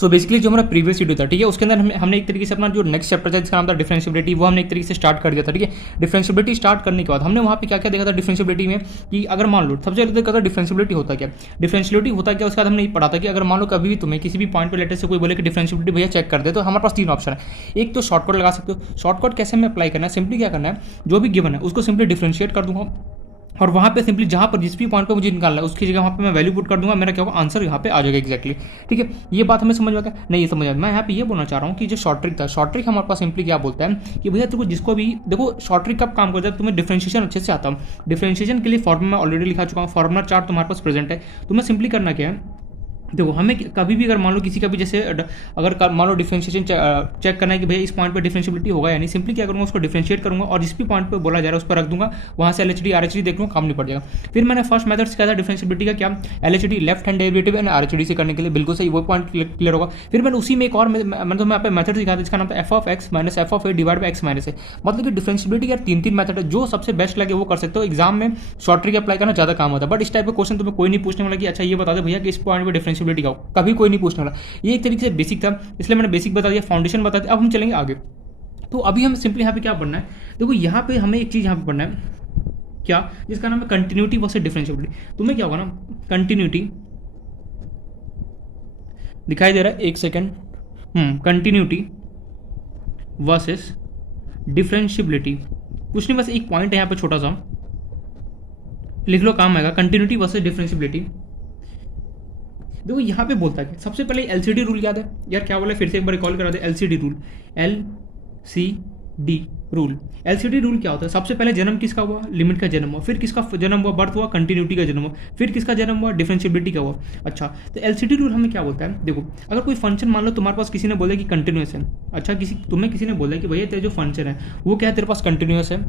So basically जो हमारा previous video था, ठीक है, उसके अंदर हमने एक तरीके से अपना जो नेक्स्ट चैप्टर था जिसका नाम था डिफरेंशियबिलिटी, वो हमने एक तरीके से स्टार्ट कर दिया था, ठीक है। डिफरेंशियबिलिटी स्टार्ट करने के बाद हमने वहाँ पे क्या क्या देखा था डिफरेंशियबिलिटी में, कि अगर मान लो सबसे पहले देखा था डिफरेंशियबिलिटी होता क्या, डिफरेंशियबिलिटी होता क्या, उसके बाद हमने ये पढ़ा था कि अगर मान लो कभी भी तुम्हें किसी भी पॉइंट पर लेटर से कोई बोले कि डिफरेंशियबिलिटी भैया चेक कर दे, तो हमारे पास 3 ऑप्शन है। एक तो शॉर्टकट लगा सकते हो। शॉर्टकट कैसे हमें अप्लाई करना है, सिंपली क्या करना है, जो भी गिवन है उसको सिंपली डिफरेंशिएट कर दूंगा, और वहाँ पे सिंपली जहाँ पर जिस भी पॉइंट पे मुझे निकालना है उसकी जगह वहाँ पे मैं वैल्यू पुट कर दूंगा, मेरा क्या होगा, आंसर यहाँ पे आ जाएगा एक्जैक्टली, ठीक है। ये बात हमें समझ में आता है नहीं, ये समझ में, मैं यहाँ पे ये बोलना चाह रहा हूँ कि जो शॉर्ट ट्रिक था, शॉर्ट ट्रिक हमारे पास सिंपली क्या बोलता है कि भैया तुमको जिसको भी देखो, शॉर्ट ट्रिक कब काम करता है, तुम्हें डिफरेंशिएशन अच्छे से आता है। डिफरेंशिएशन के लिए फॉर्मूला मैं ऑलरेडी लिखा चुका हूँ, फॉर्मूला चार्ट तुम्हारे पास प्रेजेंट है। तुम्हें सिंपली करना क्या है, देखो हमें कभी भी अगर मान लो किसी का भी जैसे अगर मान लो डिफरेंशिएशन चेक करना है कि भैया इस पॉइंट पे डिफरेंशियबिलिटी होगा या नहीं, सिंपली क्या करूँगा, उसको डिफरेंशिएट करूँगा और जिस भी पॉइंट पे बोला जा रहा है उस पर रख दूंगा, वहाँ से LHD RHD देख लूँगा, काम नहीं पड़ जाएगा। फिर मैंने फर्स्ट मेथड सिखाया था डिफरेंशियबिलिटी का, क्या LHD left hand derivative and RHD से करने के लिए, बिल्कुल सही, वो पॉइंट क्लियर होगा। फिर मैंने उसी में एक और मैंने तो यहाँ पे मेथड सिखाया था जिसका नाम था f(x - f(a) divide by x - a। मतलब कि डिफरेंशियबिलिटी का 3 मेथड है, जो सबसे बेस्ट लगे वो कर सकते हो। एग्जाम में शॉर्ट ट्रिक अप्लाई करना ज़्यादा काम होता है, बट इस टाइप का क्वेश्चन तुम्हें कोई नहीं पूछने वाला कि अच्छा ये बता दे भैया कि इस पॉइंट पर डिफरेंशियबिलिटी का, कभी कोई नहीं पूछने वाला। ये एक तरीके से बेसिक था, इसलिए मैंने बेसिक बता दिया, फाउंडेशन बता दिया। अब हम चलेंगे आगे। तो अभी हम सिंपली यहाँ पे क्या पढ़ना है, देखो यहाँ पे हमें एक चीज़ यहाँ पे पढ़ना है, क्या, जिसका नाम है कंटिन्यूटी वर्सेस डिफरेंशियबिलिटी। तुम्हें क्या होगा ना, कंटिन्यूटी दिखाई दे रहा है, एक सेकेंड, कंटिन्यूटी वर्सेस डिफरेंशियबिलिटी, कुछ नहीं, बस एक पॉइंट है यहाँ पे छोटा सा, लिख लो, काम आएगा। कंटिन्यूटी वर्सेस डिफरेंशियबिलिटी, देखो यहाँ पे बोलता है, सबसे पहले LCD रूल याद है यार, क्या बोला, फिर से एक बार रिकॉल करा दे, LCD rule, LCD rule. LCD rule क्या होता है, सबसे पहले जन्म किसका हुआ, लिमिट का जन्म हुआ, फिर किसका जन्म हुआ, बर्थ हुआ, कंटिन्यूटी का जन्म हुआ, फिर किसका जन्म हुआ, डिफरेंशियबिलिटी का हुआ। अच्छा, तो LCD रूल हमें क्या बोलता है, देखो अगर कोई फंक्शन मान लो तुम्हारे पास किसी ने बोला कि कंटिन्यूस है, अच्छा तुम्हें किसी ने बोला कि भैया तेरा जो फंक्शन है वो क्या है, तेरे पास कंटिन्यूस है।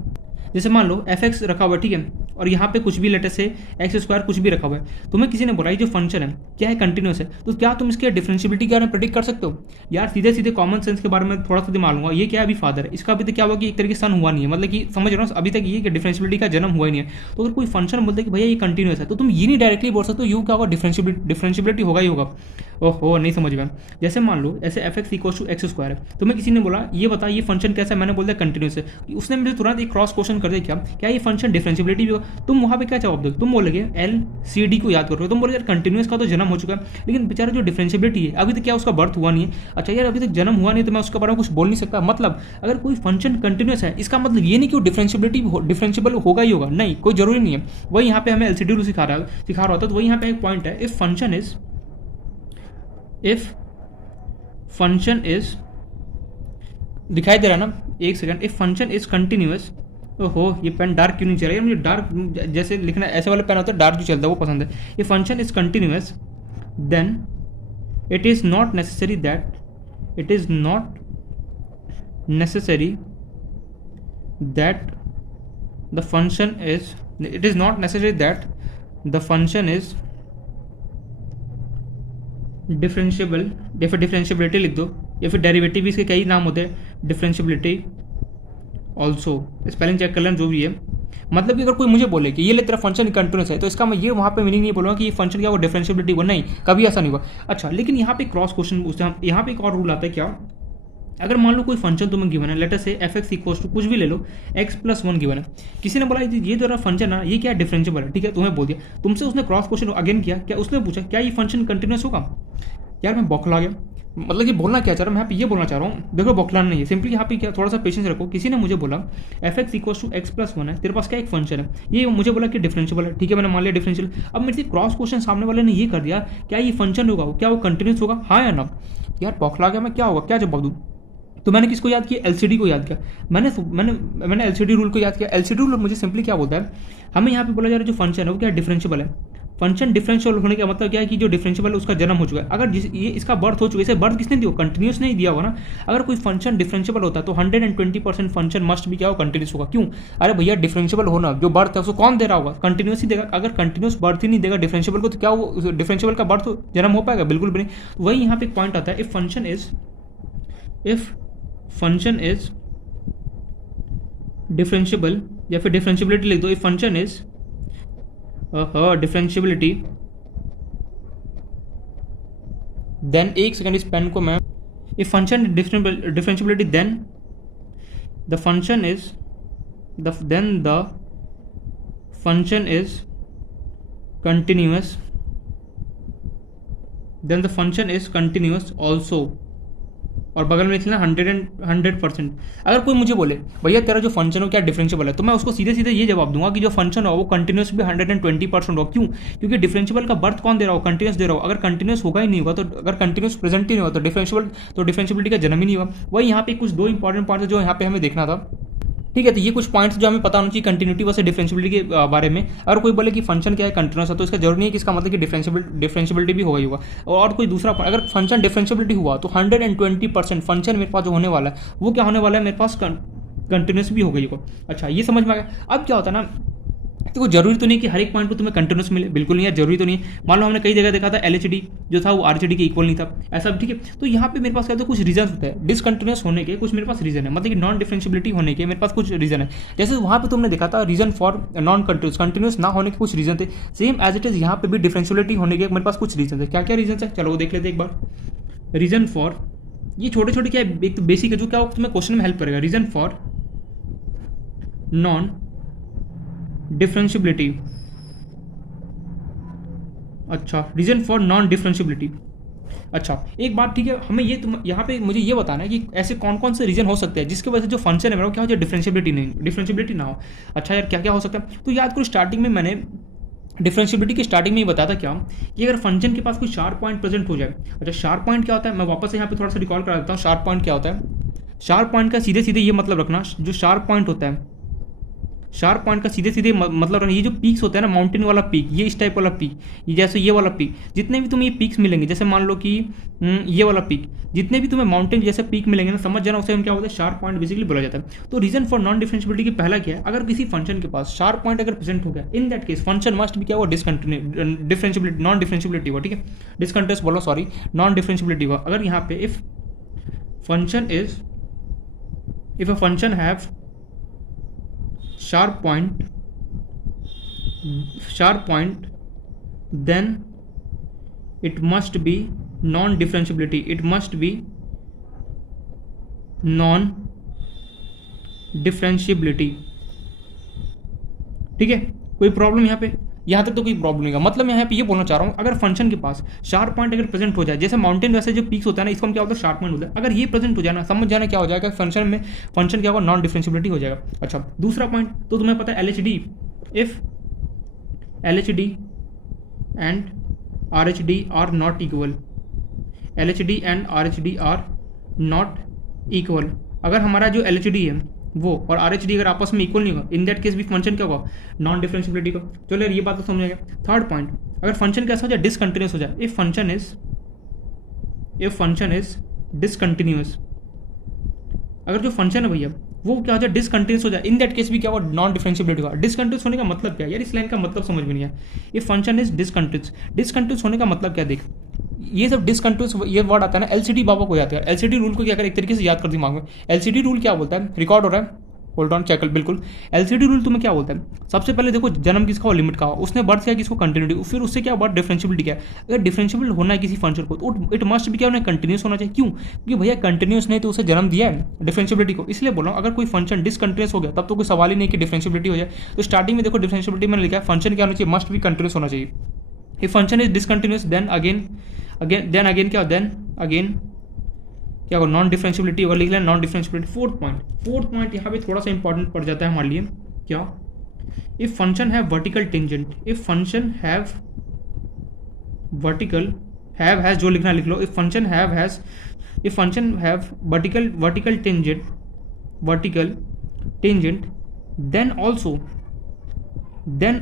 जैसे मान लो f(x) रखा हुआ है, ठीक है, और यहाँ पे कुछ भी लेटर से x² कुछ भी रखा हुआ है, तुम्हें किसी ने बोला ये जो फंक्शन है क्या है, कंटिन्यूस है, तो क्या तुम इसके डिफरेंशियबिलिटी के बारे में प्रेडिक्ट कर सकते हो यार, सीधे सीधे कॉमन सेंस के बारे में थोड़ा सा दिमाग लूंगा। ये क्या है, अभी फादर है, इसका अभी तक क्या हुआ कि एक तरीके से सन हुआ नहीं है, मतलब कि समझ रहा हूँ, अभी तक ये कि डिफरेंशियबिलिटी का जन्म हुआ ही नहीं है। तो अगर कोई फंक्शन बोलते कि भैया ये कंटिन्यूस है, तो तुम ये नहीं डायरेक्टली बोल सकते हो यू क्या होगा, डिफरेंशियबिलिटी होगा ही होगा। ओहो, नहीं समझ में। जैसे मान लो ऐसे f(x) = x² है, तुम्हें किसी ने बोला ये बता ये फंक्शन कैसा है, मैंने बोल दिया कंटिन्यूस है, उसने मुझे तुरंत एक क्रॉस क्वेश्चन कर दिया, क्या ये फंक्शन डिफरेंशियबिलिटी भी होगा। तुम वहाँ पे क्या जवाब दोगे, तुम बोलोगे LCD को याद करो, तुम बोलोगे यार कंटिन्यूस का तो जन्म हो चुका है, लेकिन बेचारा जो डिफरेंशियबिलिटी है अभी तक क्या उसका बर्थ हुआ नहीं है। अच्छा यार, अभी तक जन्म हुआ नहीं तो मैं उसके बारे में कुछ बोल नहीं सकता। मतलब अगर कोई फंक्शन कंटिन्यूस है, इसका मतलब ये नहीं कि वो डिफरेंशियबल होगा ही होगा, नहीं, कोई जरूरी नहीं है। वही यहाँ पे हमें LCD रूल सिखा रहा होता, तो वही यहाँ पे एक पॉइंट है, इफ फंक्शन इज दिखाई दे रहा है ना, एक second, if function is continuous. ओहो, ये पेन डार्क क्यों नहीं चल रहा है, मुझे डार्क जैसे लिखना ऐसे वाला पेन होता है, डार्क जो चलता है वो पसंद है। If function is continuous then it is not necessary that the function is differentiable, या फिर डिफरेंशियबिलिटी लिख दो, या फिर डेरिवेटिव भी इसके कई नाम होते हैं, डिफरेंशियबिलिटी ऑल्सो, स्पेलिंग चेक कर लेना जो भी है। मतलब कि अगर कोई मुझे बोले कि ये ले तेरा फंक्शन कंटिन्यूस है, तो इसका मैं ये वहाँ पे मीनिंग नहीं बोलूँगा कि ये फंक्शन क्या वो डिफरेंशियबिलिटी वो, नहीं, कभी ऐसा नहीं हुआ। अच्छा, लेकिन यहाँ पे क्रॉस क्वेश्चन पूछते हैं, यहाँ पे एक और रूल आता है, क्या, अगर मान लो कोई फंक्शन तुम्हें गिवन है, लेटर से f(x) = कुछ भी ले लो, x+1 गिवन है, किसी ने बोला ये जो फंक्शन है ये क्या डिफरेंशियबल है, ठीक है, तुम्हें बोल दिया, तुमसे उसने क्रॉस क्वेश्चन अगेन किया, क्या उसने पूछा क्या ये फंक्शन कंटिन्यूस होगा। यार मैं बौखला गया, मतलब कि बोलना क्या चाह रहा हूँ मैं यहाँ पे, ये बोलना चाह रहा हूँ, देखो बौखलाना नहीं है, सिंपली यहाँ पे क्या, थोड़ा सा पेशेंस रखो। किसी ने मुझे बोला f(x) = x+1 है, तेरे पास क्या एक फंक्शन है, ये मुझे बोला कि डिफरेंशियबल है, ठीक है, मैंने मान लिया डिफरेंशियल। अब मेरे से क्रॉस क्वेश्चन सामने वाले ने ये कर दिया, क्या ये फंक्शन होगा, क्या वो कंटिन्यूस होगा, हाँ या ना। यार बौखला गया मैं, क्या होगा, क्या जवाब दूँ। तो मैंने किसको याद किया, LCD को याद किया, मैंने LCD रूल को याद किया। LCD रूल मुझे सिंपली क्या बोलता है, हमें यहाँ पे बोला जा रहा है जो फंक्शन है वो क्या डिफरेंशियबल है। फंक्शन डिफरेंशियल होने का मतलब क्या है कि जो डिफरेंशियबल है उसका जन्म हो चुका है। अगर ये इसका बर्थ हो चुका है, इसे बर्थ किसने दिया, कंटिन्यूस नहीं दिया होगा ना। अगर कोई फंक्शन डिफरेंशियबल होता है तो 120% फंक्शन मस्ट भी क्या हो, कंटिन्यूस होगा। क्यों, अरे भैया डिफरेंशियबल होना जो बर्थ है उसको कौन दे रहा होगा, कंटिन्यूस ही देगा। अगर कंटिन्यूस बर्थ ही नहीं देगा डिफरेंशियबल को, तो क्या वो डिफरेंशियबल का बर्थ जन्म हो पाएगा, बिल्कुल भी नहीं। तो वही यहाँ पे एक पॉइंट आता है, इफ फंक्शन इज डिफरेंशियबल, या फिर डिफरेंशियबिलिटी लिख दो, if function is differentiability then एक सेकेंड इस पेन को मैं, if function differentiability then the function is then the function is continuous, then the function is continuous also, और बगल में लिखना 100%। अगर कोई मुझे बोले भैया तेरा जो फंक्शन हो क्या डिफरेंशिएबल है, तो मैं उसको सीधे सीधे ये जवाब दूंगा कि जो फंक्शन हो वो कंटिन्यूस भी 120% हो। क्यों? क्योंकि डिफरेंशिएबल का बर्थ कौन दे रहा हो? कंटिन्यूस दे रहा हो। अगर कंटिन्यूस होगा ही नहीं होगा, तो अगर कंटिन्यूस प्रेजेंट ही नहीं होगा तो डिफरेंशिएबिलिटी का जन्म ही नहीं हुआ। वही यहाँ पे कुछ दो इंपॉर्टेंट पॉइंट्स जो यहाँ पे हमें देखना था। ठीक है, तो ये कुछ पॉइंट्स जो हमें पता होना चाहिए कंटिन्यूटी वर्सेस डिफरेंशिएबिलिटी के बारे में। अगर कोई बोले कि फंक्शन क्या है कंटिन्यूस है, तो इसका जरूरी नहीं है कि इसका मतलब कि डिफरेंशिएबिलिटी भी होगा ही होगा। और कोई दूसरा अगर फंक्शन डिफरेंशिएबिलिटी हुआ तो 120% फंक्शन मेरे पास जो होने वाला है वो क्या होने वाला है, मेरे पास कंटिन्यूस भी हो गई होगा। अच्छा, ये समझ में आ गया। अब क्या होता है ना, देखो जरूरी तो नहीं कि हर एक पॉइंट को तुम्हें कंटिन्यूस मिले, बिल्कुल नहीं है, जरूरी तो नहीं है। मान लो हमने कई जगह देखा था LHD जो था वो RHD के इक्वल नहीं था, ऐसा। ठीक है, तो यहाँ पे मेरे पास क्या होता है, कुछ रीजन होते हैं डिसकंटिन्यूस होने के, कुछ मेरे पास रीजन है, मतलब कि नॉन डिफरेंशिएबिलिटी होने के मेरे पास कुछ रीजन है। जैसे वहाँ पे तुमने देखा था रीजन फॉर नॉन कंटिन्यूस ना होने के कुछ रीजन थे, सेम एज इट इज यहाँ पे भी डिफरेंशिएबिलिटी होने के मेरे पास कुछ रीजन है। क्या क्या रीजन है, चलो वो देख लेते एक बार। रीजन फॉर, ये छोटे छोटे क्या है, एक तो बेसिक है जो क्या तुम्हें क्वेश्चन में हेल्प करेगा। रीजन फॉर नॉन डिफरेंशिएबिलिटी, अच्छा, रीजन फॉर नॉन डिफरेंशिएबिलिटी। अच्छा, एक बात, ठीक है, हमें ये यहाँ पे मुझे ये बताना है कि ऐसे कौन कौन से रीजन हो सकते हैं जिसकी वजह से जो फंक्शन है मेरा क्या हो जाए डिफरेंशिएबिलिटी ना हो। अच्छा यार, क्या क्या हो सकता है, तो याद करो स्टार्टिंग में मैंने डिफरेंशिएबिलिटी की स्टार्टिंग में ही बताया था क्या, कि अगर फंक्शन के पास कोई शार्प पॉइंट प्रेजेंट हो जाए। अच्छा, शार्प पॉइंट क्या होता है, मैं वापस से यहाँ पे थोड़ा सा रिकॉल करा देता हूँ। शार्प पॉइंट क्या होता है, शार्प पॉइंट का सीधे सीधे ये मतलब रखना, जो शार्प पॉइंट होता है, शार्प पॉइंट का सीधे सीधे मतलब ये जो पीक्स होते हैं ना, माउंटेन वाला पीक, ये इस टाइप वाला पीक, ये जैसे ये वाला पीक, जितने भी तुम्हें ये पीक्स मिलेंगे, जैसे मान लो कि ये वाला पीक, जितने भी तुम्हें माउंटेन जैसे पीक मिलेंगे ना, समझ जाना उसे हम क्या होता है, शार्प पॉइंट बेसिकली बोला जाता है। तो रीजन फॉर नॉन डिफरेंशिएबिलिटी की पहला क्या है, अगर किसी फंक्शन के पास शार्प पॉइंट अगर प्रेजेंट हो गया, in that case function must भी क्या हुआ, डिफरेंशिएबिलिटी नॉन डिफरेंशिएबिलिटी हुआ। ठीक है, डिसकंटिन्यूअस बोलो, सॉरी, नॉन डिफरेंशिएबिलिटी हुआ। अगर यहाँ पे if a function have sharp point, then it must be non-differentiability, it must be non-differentiability। ठीक है, कोई प्रॉब्लम यहाँ पे, यहाँ तक तो कोई प्रॉब्लम नहीं है। मतलब मैं यहाँ पे ये बोलना चाह रहा हूँ, अगर फंक्शन के पास शार्प पॉइंट अगर प्रेजेंट हो जाए, जैसे माउंटेन वैसे जो पीक्स होता है ना, इसको हम क्या होता है, शार्प पॉइंट होता है, अगर ये प्रेजेंट हो जाए ना, समझ जाना क्या हो जाएगा, फंक्शन क्या होगा, नॉन डिफरेंशिएबिलिटी हो जाएगा। अच्छा, दूसरा पॉइंट तो तुम्हें पता है LHD, if LHD and RHD are not equal, LHD and RHD are not equal, अगर हमारा जो LHD है वो और RHD अगर आपस में इक्वल नहीं होगा, इन दैट केस भी फंक्शन क्या होगा, नॉन डिफरेंशिएबिलिटी का। चलो यार, ये बात तो समझ गया। थर्ड पॉइंट, अगर फंक्शन कैसा हो जाए, डिसकंटिन्यूअस हो जाए, इफ फंक्शन इज डिसकंटिन्यूअस, अगर जो फंक्शन है भैया वो क्या हो जाए, डिसकंटिन्यूअस हो जाए, इन दैट केस भी क्या होगा, नॉन डिफरेंशिएबिलिटी होगा। डिसकंटिन्यूअस होने का मतलब क्या है यार, इस लाइन का मतलब समझ में नहीं आया। इफ फंक्शन इज डिसकंटिन्यूअस होने का मतलब क्या, देख ये सब डिसकंटिन्यूअस ये वर्ड आता है ना, LCD बाबा को याद है। LCD रूल को क्या कर एक तरीके से याद कर दिमाग में। LCD रूल क्या बोलता है, रिकॉर्ड हो रहा है, होल्ड ऑन, चेक बिल्कुल। LCD रूल तुम्हें क्या बोलता है, सबसे पहले देखो जन्म किसका हो, लिमिट का हो, उसने बर्थ किया किसको, कंटिन्यूटी, फिर उससे क्या बर्थ डिफरेंशिएबिलिटी क्या है। अगर डिफरेंशिएबल होना है किसी फंक्शन को तो इट मस्ट भी क्या होना है, कंटिन्यूस होना चाहिए। क्यों? क्योंकि भैया कंटिन्यूस नहीं तो उसे जन्म दिया है डिफरेंशिएबिलिटी को, इसलिए बोल रहा हूँ। अगर कोई फंक्शन डिसकंटिन्यूस हो गया तब तो कोई सवाल ही नहीं कि डिफरेंशिएबिलिटी हो जाए। तो स्टार्टिंग में देखो डिफरेंशिएबिलिटी मैंने लिखा है, फंक्शन क्या होना चाहिए, मस्ट भी कंटिन्यूस होना चाहिए। If function is discontinuous then again क्या क्या होगा, नॉन डिफरेंशिएबिलिटी होगा, लिख लें नॉन डिफरेंशिएबिलिटी। फोर्थ पॉइंट यहाँ पे थोड़ा सा इंपॉर्टेंट पड़ जाता है हमारे लिए, क्या, if function have vertical tangent, if function have vertical has जो लिखना लिख लो, if function have vertical tangent then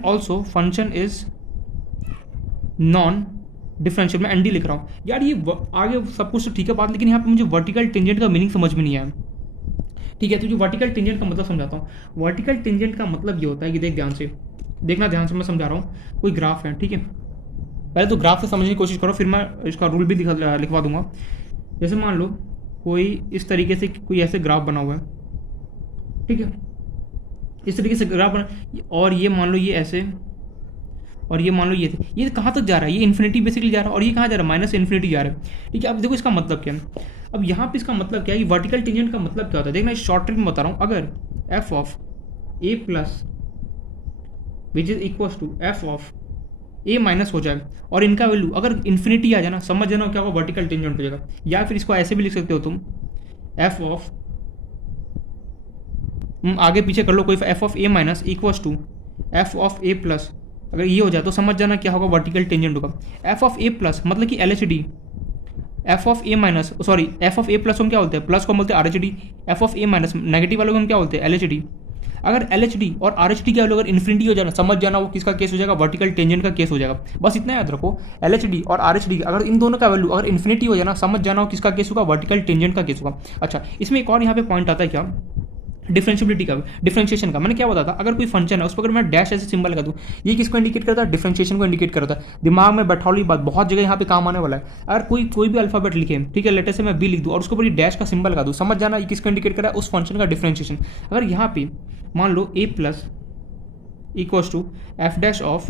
also function is non differential. मैं एनडी लिख रहा हूँ यार, ये आगे सब कुछ तो ठीक है बात, लेकिन यहाँ पे मुझे वर्टिकल टेंजेंट का मीनिंग समझ में नहीं आया। ठीक है, तो जो वर्टिकल टेंजेंट का मतलब समझाता हूँ। वर्टिकल टेंजेंट का मतलब ये होता है कि ध्यान से मैं समझा रहा हूँ। कोई ग्राफ है, ठीक है, पहले तो ग्राफ से समझने की कोशिश करो, फिर मैं इसका रूल भी लिखवा दूंगा। जैसे मान लो कोई इस तरीके से कोई ऐसे ग्राफ बना हुआ है, ठीक है, इस तरीके से ग्राफ बना, और ये मान लो ये ऐसे और ये मान लो ये कहाँ तक जा रहा है, ये इन्फिनिटी बेसिकली जा रहा है, और ये कहाँ जा रहा है, माइनस इन्फिनिटी जा रहा है। ठीक है, अब देखो इसका मतलब क्या है। अब यहाँ पे इसका मतलब क्या है, वर्टिकल टेंजेंट का मतलब क्या होता है, देखना शॉर्ट ट्रिक में बता रहा हूँ। अगर F of A plus which is equal to F of A minus हो जाए और इनका वैल्यू अगर इन्फिनिटी आ जाए ना, समझ जाना क्या होगा, वर्टिकल टेंजेंट हो जाएगा। या फिर इसको ऐसे भी लिख सकते हो तुम, एफ ऑफ आगे पीछे कर लो कोई, F of A minus equals to F of A plus, अगर ये हो जाए तो समझ जाना क्या होगा, वर्टिकल टेंजेंट होगा। एफ ऑफ ए प्लस मतलब कि L H D, F of A minus sorry F of A plus को हम क्या बोलते हैं, प्लस को हम बोलते हैं R H D, F of A minus negative वालों को हम क्या बोलते हैं, एल एच डी। अगर एल एच डी और आर एच डी क्या अगर इन्फिनिटी हो जाना, समझ जाना वो किसका केस हो जाएगा, वर्टिकल टेंजेंट का केस हो जाएगा। बस इतना याद रखो, एल एच डी और आर एच डी अगर इन दोनों का वैल्यू अगर इन्फिनिटी हो जाना, समझ जाना वो किसका केस होगा, वर्टिकल टेंजेंट का केस होगा। अच्छा, इसमें एक और यहाँ पे पॉइंट आता है क्या, डिफरेंशिएबिलिटी का, डिफरेंशिएशन का। मैंने क्या बताया था, अगर कोई फंक्शन है उस पर अगर मैं डैश ऐसे सिंबल लगा दूँ, ये किसको इंडिकेट करता है, डिफरेंशिएशन को इंडिकेट करता है। दिमाग में बैठा वाली बात बहुत जगह यहाँ पे काम आने वाला है। अगर कोई भी अल्फाबेट लिखे, ठीक है, लेटर से मैं बी लिख दूँ और उसके ऊपर ये डैश का सिंबल लगा दूँ, समझ जाना ये किसको इंडिकेट कर रहा है, उस फंक्शन का डिफरेंशिएशन। अगर यहाँ पे मान लो a plus equals to F dash of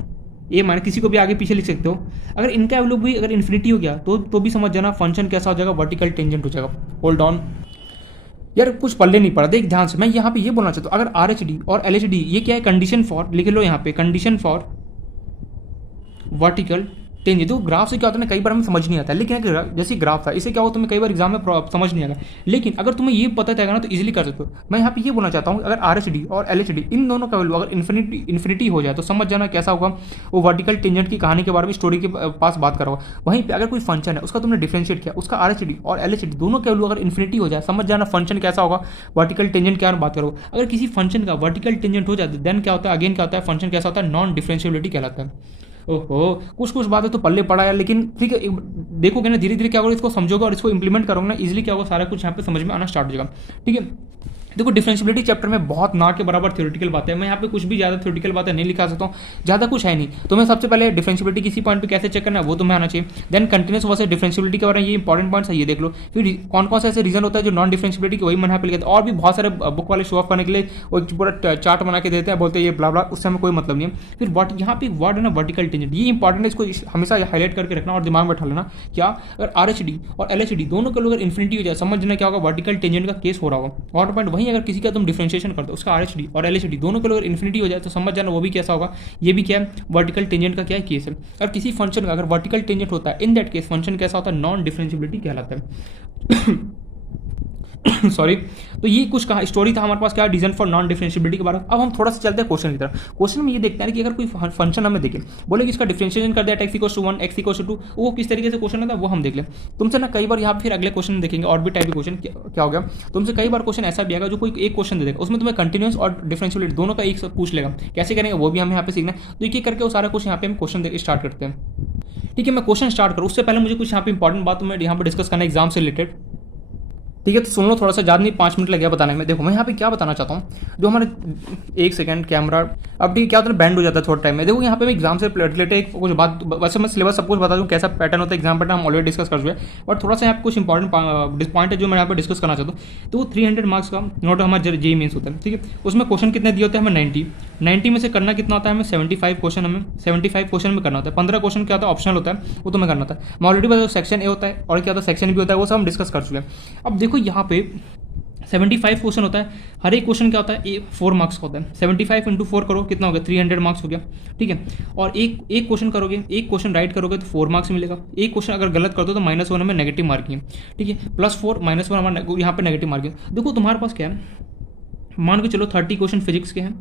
A minus, किसी को भी आगे पीछे लिख सकते हो, अगर इनका वैल्यू भी अगर इन्फिनिटी हो गया तो भी समझ जाना फंक्शन कैसा हो जाएगा, वर्टिकल टेंजेंट हो जाएगा। होल्ड ऑन यार, कुछ पल्ले नहीं पड़ा, देख ध्यान से। मैं यहाँ पे ये बोलना चाहता हूँ, अगर आर एच डी और एल एच डी ये क्या है, कंडीशन फॉर, लिख लो यहाँ पे कंडीशन फॉर वर्टिकल टेंजेंट। देखो ग्राफ से क्या होता है ना, कई बार हमें समझ नहीं आता है, लेकिन अगर जैसे ग्राफ था इसे क्या हो, तुम्हें कई बार एग्जाम में समझ नहीं आएगा, लेकिन अगर तुम्हें ये पता चलेगा ना तो इजीली कर सकते हो। मैं यहाँ पे ये बोलना चाहता हूँ, अगर आर एच डी और एल एच डी इन दोनों का वैल्यू अगर इन्फिनिटी हो जाए तो समझ जाना कैसा होगा, वो वर्टिकल टेंजेंट की कहानी के बारे में स्टोरी के पास बात कर रहा होगा। वहीं पर अगर कोई फंक्शन है उसका तुमने डिफरेंशिएट किया, उसका आर एच डी और एल एच डी दोनों का वैल्यू अगर इन्फिनिटी हो जाए, समझ जाना फंक्शन कैसा होगा, वर्टिकल टेंजेंट क्या बात करो। अगर किसी फंक्शन का वर्टिकल टेंजेंट हो जाता है देन क्या होता है, अगेन क्या होता है, फंक्शन कैसा होता है, नॉन डिफरेंशिएबिलिटी कहलाता है। ओहो, कुछ बातें तो पल्ले पड़ा है, लेकिन ठीक है, देखोगे ना धीरे धीरे क्या होगा, इसको समझोगे और इसको इंप्लीमेंट करोगे ना, इजीली क्या होगा, सारा कुछ यहाँ पे समझ में आना स्टार्ट हो जाएगा। ठीक है, देखो डिफरेंशिएबिलिटी चैप्टर में बहुत ना के बराबर थ्योरेटिकल बातें हैं। मैं यहाँ पे कुछ भी ज़्यादा थ्योरेटिकल बातें नहीं लिखा सकता हूँ, ज़्यादा कुछ है नहीं। तो मैं सबसे पहले डिफरेंशिएबिलिटी किसी पॉइंट पे कैसे चेक करना है वो तुम्हें आना चाहिए। देन कंटिन्यूस वर्सेस डिफरेंशिएबिलिटी के बारे में ये इंपॉर्टेंट पॉइंट्स है, ये देख लो। फिर कौन कौन सा ऐसे रीजन होता है जो नॉन डिफरेंशिएबिलिटी के, वही मैंने यहाँ पे लिखा था। और भी बहुत सारे बुक वाले शो ऑफ करने के लिए वो पूरा चार्ट बना के देते हैं, बोलते हैं ये ब्ला ब्ला, उससे हमें कोई मतलब नहीं है। फिर यहाँ पे वर्ड है ना वर्टिकल टेंजेंट, ये इंपॉर्टेंट है, इसको हमेशा हाईलाइट करके रखना और दिमाग में बैठा लेना। क्या, अगर आर एच डी और एल एच डी दोनों के अगर इन्फिनिटी हो जाए, समझना क्या होगा, वर्टिकल टेंजेंट का केस हो रहा होगा। और पॉइंट वहीं अगर किसी का तुम डिफरेंशिएशन करते हो, उसका आर एच डी और एल एच डी दोनों के अगर इन्फिनिटी हो जाए तो समझ जाना वो भी कैसा होगा, ये भी क्या है, वर्टिकल टेंजेंट का क्या है, केस है। और किसी फंक्शन का अगर वर्टिकल टेंजेंट होता है, इन दैट केस फंक्शन कैसा होता है, नॉन डिफरेंशिएबिलिटी कहलाता है। सॉरी। तो ये कुछ कहा स्टोरी था हमारे पास क्या, रीजन फॉर नॉन डिफरेंशिएबिलिटी के बारे में। अब हम थोड़ा सा चलते हैं क्वेश्चन की तरफ। क्वेश्चन में ये देखते हैं कि अगर कोई फंक्शन हमें देखे, बोले कि इसका डिफरेंशिएशन कर दिया x equal to 1 x equal to 2, वो किस तरीके से क्वेश्चन आता है वो हम देख लें। तुमसे ना कई बार यहाँ पे फिर अगले क्वेश्चन देखेंगे और भी टाइप के क्वेश्चन क्या हो गया, तुमसे कई बार क्वेश्चन ऐसा भी आएगा जो कोई एक क्वेश्चन दे देगा, उसमें तुम्हें कंटिन्यूस और डिफरेंशिएबिलिटी दोनों का एक पूछ लेगा। कैसे करेंगे वो भी हमें यहाँ पे सीखना है। तो एक करके वो सारा कुछ यहाँ पे हम क्वेश्चन स्टार्ट करते हैं। ठीक है, मैं क्वेश्चन स्टार्ट करूँ उससे पहले मुझे कुछ यहाँ पे इंपॉर्टेंट बात तुम्हें यहाँ पे डिस्कस करना है एग्जाम से रिलेटेड। ठीक है, तो सुन लो, थोड़ा सा ज़्यादा नहीं, 5 मिनट लग गया बताने में। देखो मैं यहाँ पे क्या बताना चाहता हूँ, जो हमारे 1 सेकंड कैमरा अब भी क्या होता है बैंड हो जाता है थोड़ा टाइम में। देखो यहाँ पे मैं एग्जाम से रिलेटेड एक कुछ बात, वैसे मैं सिलेबस सब कुछ बता दूँ कैसा पैटर्न होता है एग्जाम पैटर्न, हम ऑलरेडी डिस्कस कर चुके हैं, बट थोड़ा सा यहाँ पे कुछ इंपॉर्टेंट पॉइंट है जो मैं यहाँ पे डिस्कस करना चाहता हूँ। तो वो 300 मार्क्स का नोट हमारा जेईई मेंस होता है। ठीक है, उसमें क्वेश्चन कितने दिए होते हैं हमें, 90 में से करना कितना होता है हमें, 75 क्वेश्चन, हमें 75 क्वेश्चन में करना होता है। 15 क्वेश्चन क्या होता है, ऑप्शनल होता है, वो तो मैं करना होता है। मैं ऑलरेडी बता, सेक्शन ए होता है और क्या होता है सेक्शन बी होता है, वो सब हम डिस्कस कर चुके हैं। अब देखो यहाँ पे 75 क्वेश्चन होता है, हर एक क्वेश्चन क्या होता है, 4 मार्क्स का होता है। 75 इंटू 4 करो कितना हो गया, 300 मार्क्स हो गया। ठीक है, और एक क्वेश्चन करोगे, एक क्वेश्चन राइट करोगे तो 4 मार्क्स मिलेगा। एक क्वेश्चन अगर गलत कर दो तो -1 हमें नेगेटिव मार्किंग है। ठीक है, +4 -1 हमारा यहाँ पे नेगेटिव मार्किंग। देखो तुम्हारे पास क्या है, मान के चलो 30 क्वेश्चन फिजिक्स के हैं,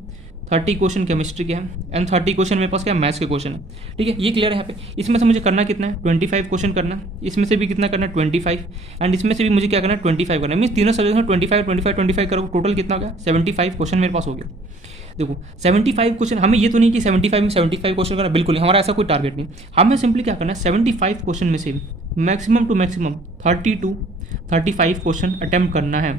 30 क्वेश्चन केमिस्ट्री के हैं एंड 30 क्वेश्चन मेरे पास क्या मैथ्स के क्वेश्चन है। ठीक है, ये क्लियर है यहाँ पे। इसमें से मुझे करना कितना है, 25 क्वेश्चन करना है, इसमें से भी कितना करना है 25, एंड इसमें से भी मुझे क्या करना है 25 करना है। मीन तीनों सब्जेक्ट में 25 करोगे, टोटल कितना हो गया 75 क्वेश्चन मेरे पास हो गया। देखो 75 क्वेश्चन, हमें ये तो नहीं कि 75 में 75 क्वेश्चन करना, बिल्कुल नहीं, हमारा ऐसा कोई टारगेट नहीं। हमें सिंपली क्या करना है, 75 क्वेश्चन में से maximum to maximum 30 to 35 question attempt करना है।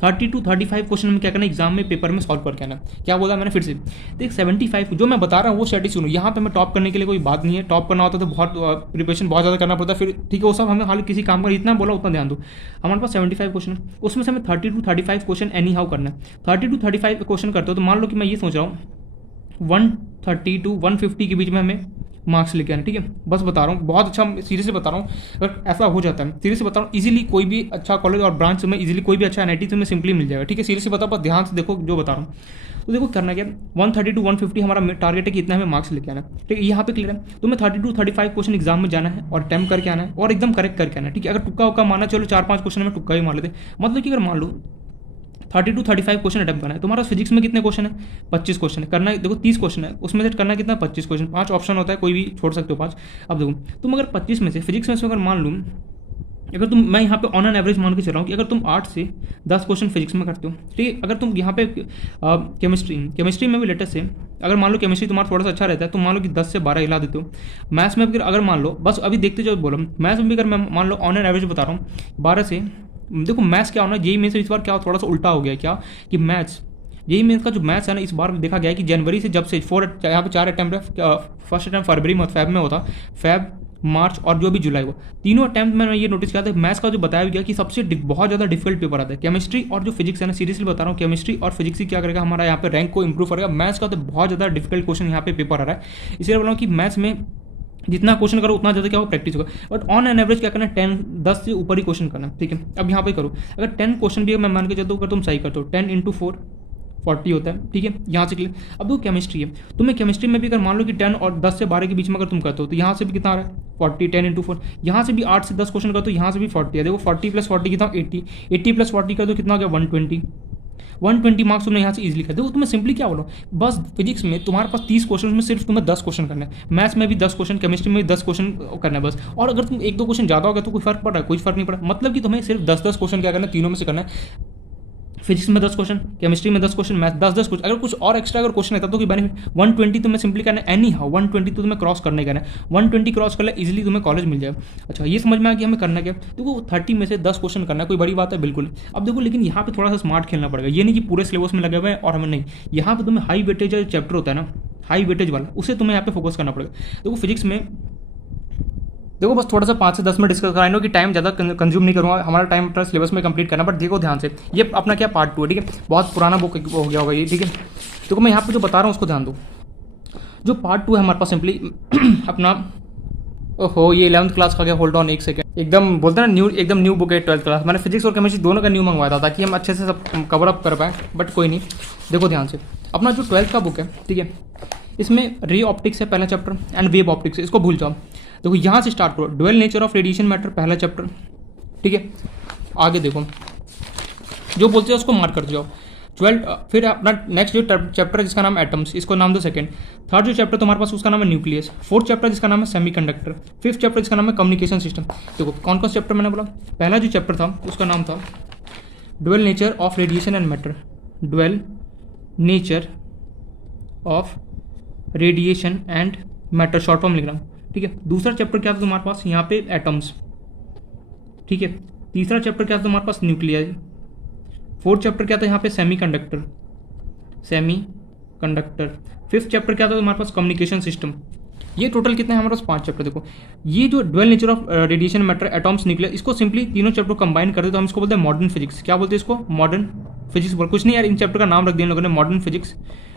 30 to 35 क्वेश्चन में क्या करना है, एग्जाम में पेपर में सॉल्व करके आना। क्या बोला मैंने फिर से, देख 75 जो मैं बता रहा हूँ वो स्ट्रेटेजी सुनो। यहाँ पे मैं टॉप करने के लिए कोई बात नहीं है, टॉप करना होता तो बहुत प्रिपरेशन बहुत ज़्यादा करना पड़ता फिर। ठीक है, वो सब हमें हाल किसी काम का इतना बोला उतना ध्यान दो। हमारे पास 75 क्वेश्चन, उसमें से हमें 30 to 35 क्वेश्चन एनी हाउ करना है। 30 to 35 क्वेश्चन करते हो तो मान लो कि मैं ये सोच रहा हूँ 130 to 150 के बीच में हमें मार्क्स लेके आने, ठीक है। बस बता रहा हूँ, बहुत अच्छा सीरियसली बता रहा हूँ, अगर ऐसा हो जाता है सीरियसली बता रहा हूँ, इजीली कोई भी अच्छा कॉलेज और ब्रांच में इजीली कोई भी अच्छा एनआईटी तुम्हें सिंपली मिल जाएगा, ठीक है। सीरियसली बता, बस ध्यान से देखो जो बता रहा हूँ। तो देखो करना क्या, 130 to 150 हमारा टारगेट है कि इतना हमें मार्क्स लेके आना है, ठीक है। यहाँ पे क्लियर है, तुम्हें 30 to 35 क्वेश्चन एग्जाम में जाना है और अटेम्प्ट करके आना है और एकदम करेक्ट करके आना है, ठीक है। अगर टुक्का उक्का माना, चलो 4-5 क्वेश्चन में टुक्का ही मान लेते, मतलब कि अगर मान लो 30 to 35 क्वेश्चन अटेम्प्ट करना है। तुम्हारा फिजिक्स में कितने क्वेश्चन है, 25 क्वेश्चन है, करना है देखो 30 क्वेश्चन है, उसमें से करना कितना, 25 क्वेश्चन, 5 ऑप्शन होता है, कोई भी छोड़ सकते हो 5। अब देखो तुम अगर 25 में से फिजिक्स में से अगर मान लूँ, अगर तुम, मैं यहाँ पे ऑन एन एवरेज मान के चल रहा हूँ कि अगर तुम 8 से 10 क्वेश्चन फिजिक्स में करते हो, ठीक है। अगर तुम यहाँ पे केमिस्ट्री में भी लेटेस्ट से अगर मान लो केमिस्ट्री तुम्हारा थोड़ा सा अच्छा रहता है तो मान लो कि 10 से 12 हिला देते हो। मैथ्स में भी अगर मान लो, बस अभी देखते जाओ बोलो, मैथ्स में भी अगर मैं मान लो ऑन एन एवरेज बता रहा हूँ 12 से, देखो मैथ्स क्या होना, जेई में से इस बार क्या थोड़ा सा उल्टा हो गया, क्या कि मैथ्स यही मेन्स का जो मैथ्स है ना, इस बार देखा गया है कि जनवरी से जब से यहाँ पे 4 अटैम्प्ट है, फर्स्ट अटैम्प्ट फरवरी में फैब में होता, फैब मार्च और जो भी जुलाई हुआ, तीनों अटैम्प्ट में ये नोटिस किया था मैथ्स का जो बताया गया कि सबसे बहुत ज़्यादा डिफिकल्ट पेपर आता है। केमिस्ट्री और जो फिजिक्स है ना, सीरियसली बता रहा हूँ, केमिस्ट्री और फिजिक्स ही क्या करेगा, हमारा यहाँ पे रैंक को इंप्रूव करेगा। मैथ्स का तो बहुत ज़्यादा डिफिकल्ट क्वेश्चन यहाँ पे पेपर आ रहा है, इसलिए बोला हूँ कि मैथ्स में जितना क्वेश्चन करो उतना ज़्यादा क्या हो प्रैक्टिस होगा। बट ऑन एन एवरेज क्या करना है, 10 से ऊपर ही क्वेश्चन करना, ठीक है। अब यहाँ पे करो, अगर 10 क्वेश्चन भी मैं मान के चलता हूँ, अगर तुम सही करते हो 10 into 4 40 होता है, ठीक है। यहाँ से क्लियर। अब वो केमिस्ट्री है, तुम्हें केमिस्ट्री में भी अगर मान लो कि 10 और 10 से 12 के बीच में अगर तुम करते हो तो यहाँ से भी कितना आ रहा है 40, 10 into 4। यहाँ से भी 8 से 10 क्वेश्चन करते हो, यहाँ से भी 40 है। देखो 40 + 40 कितना, 80, 80 + 40 कर दो कितना हो गया, 120 मार्क्स तुमने यहाँ से इजीली कर दो। तुम्हें सिंपली क्या बोलो, बस फिजिक्स में तुम्हारे पास 30 क्वेश्चन में सिर्फ तुम्हें 10 क्वेश्चन करना है, मैथ्स में भी 10 क्वेश्चन, केमिस्ट्री में भी 10 क्वेश्चन करना है बस। और अगर तुम 1-2 क्वेश्चन ज़्यादा हो गया तो कोई फर्क पड़ रहा है, कोई फर्क नहीं पड़ा, मतलब कि तुम्हें सिर्फ 10-10 क्वेश्चन क्या करना है, तीनों में से करना है। फिजिक्स में 10 क्वेश्चन, केमिस्ट्री में 10 क्वेश्चन, मैथ 10-10 क्वेश्चन, अगर कुछ और एक्स्ट्रा अगर क्वेश्चन है तब तो कोई बेनिफिट। 120 तुम्हें सिंपली करना है, एनी हाउ 120 तो तुम्हें क्रॉस करने का है, 120 क्रॉस कर ले इजीली तुम्हें कॉलेज मिल जाएगा। अच्छा ये समझ में आ कि हमें करना क्या, देखो 30 में से 10 क्वेश्चन करना है, कोई बड़ी बात है बिल्कुल। अब देखो लेकिन यहाँ पे थोड़ा सा स्मार्ट खेलना पड़ेगा, ये नहीं कि पूरे सिलेबस में लगे हुए हैं और हमें नहीं, यहाँ पे तुम्हें हाई वेटेज जो चैप्टर होता है ना, हाई वेटेज वाला, उसे तुम्हें यहाँ पे फोकस करना पड़ेगा। देखो फिजिक्स में देखो बस थोड़ा सा 5 से 10 मिनट डिस्कस कराएंगे कि टाइम ज़्यादा कंज्यूम नहीं करूँगा, हमारा टाइम अपना सिलेबस में कंप्लीट करना। बट देखो ध्यान से, ये अपना क्या पार्ट 2 है, ठीक है, बहुत पुराना बुक हो गया होगा ये, ठीक है। देखो मैं यहाँ पे जो बता रहा हूँ उसको ध्यान दो, जो पार्ट 2 है हमारे पास सिंपली अपना, ओहो ये 11th क्लास का गया, होल्ड ऑन एक सेकंड, एकदम बोलते हैं ना न्यू, एकदम न्यू बुक है 12th क्लास। मैंने फिजिक्स और केमिस्ट्री दोनों का न्यू मंगवाया था ताकि हम अच्छे से सब कवर अप कर पाएँ, बट कोई नहीं। देखो ध्यान से, अपना जो 12th का बुक है, ठीक है, इसमें रे ऑप्टिक्स है पहला चैप्टर एंड वेव ऑप्टिक्स है, इसको भूल जाओ। देखो यहाँ से स्टार्ट करो, dual nature of radiation matter पहला चैप्टर, ठीक है। आगे देखो जो बोलते हैं उसको मार्क कर जाओ। 12 फिर अपना नेक्स्ट जो चैप्टर है जिसका नाम है एटम्स, इसको नाम दो सेकंड। थर्ड जो चैप्टर तुम्हारे पास उसका नाम है न्यूक्लियस। फोर्थ चैप्टर जिसका नाम है सेमीकंडक्टर। फिफ्थ चैप्टर जिसका नाम है कम्युनिकेशन सिस्टम। देखो कौन कौन चैप्टर मैंने बोला, पहला जो चैप्टर था उसका नाम था dual nature of radiation and matter, dual nature of radiation and matter, short form लिख रहा हूँ, ठीक है। दूसरा चैप्टर क्या था तुम्हारे पास यहाँ पे एटम्स, ठीक है। तीसरा चैप्टर क्या था तुम्हारे पास न्यूक्लियस। फोर्थ चैप्टर क्या था यहाँ पे सेमीकंडक्टर, फिफ्थ चैप्टर क्या था तुम्हारे पास कम्युनिकेशन सिस्टम। ये टोटल कितना है हमारे पास 5 चैप्टर। देखो ये जो dual nature of radiation matter atoms nucleus, इसको सिंपली तीनों चैप्टर कंबाइन कर दे तो हम इसको बोलते हैं मॉडर्न फिजिक्स। क्या बोलते हैं इसको, मॉडर्न फिजिक्स। बोल कुछ नहीं यार, इन चैप्टर का नाम रख दिया लोगों ने मॉडर्न फिजिक्स,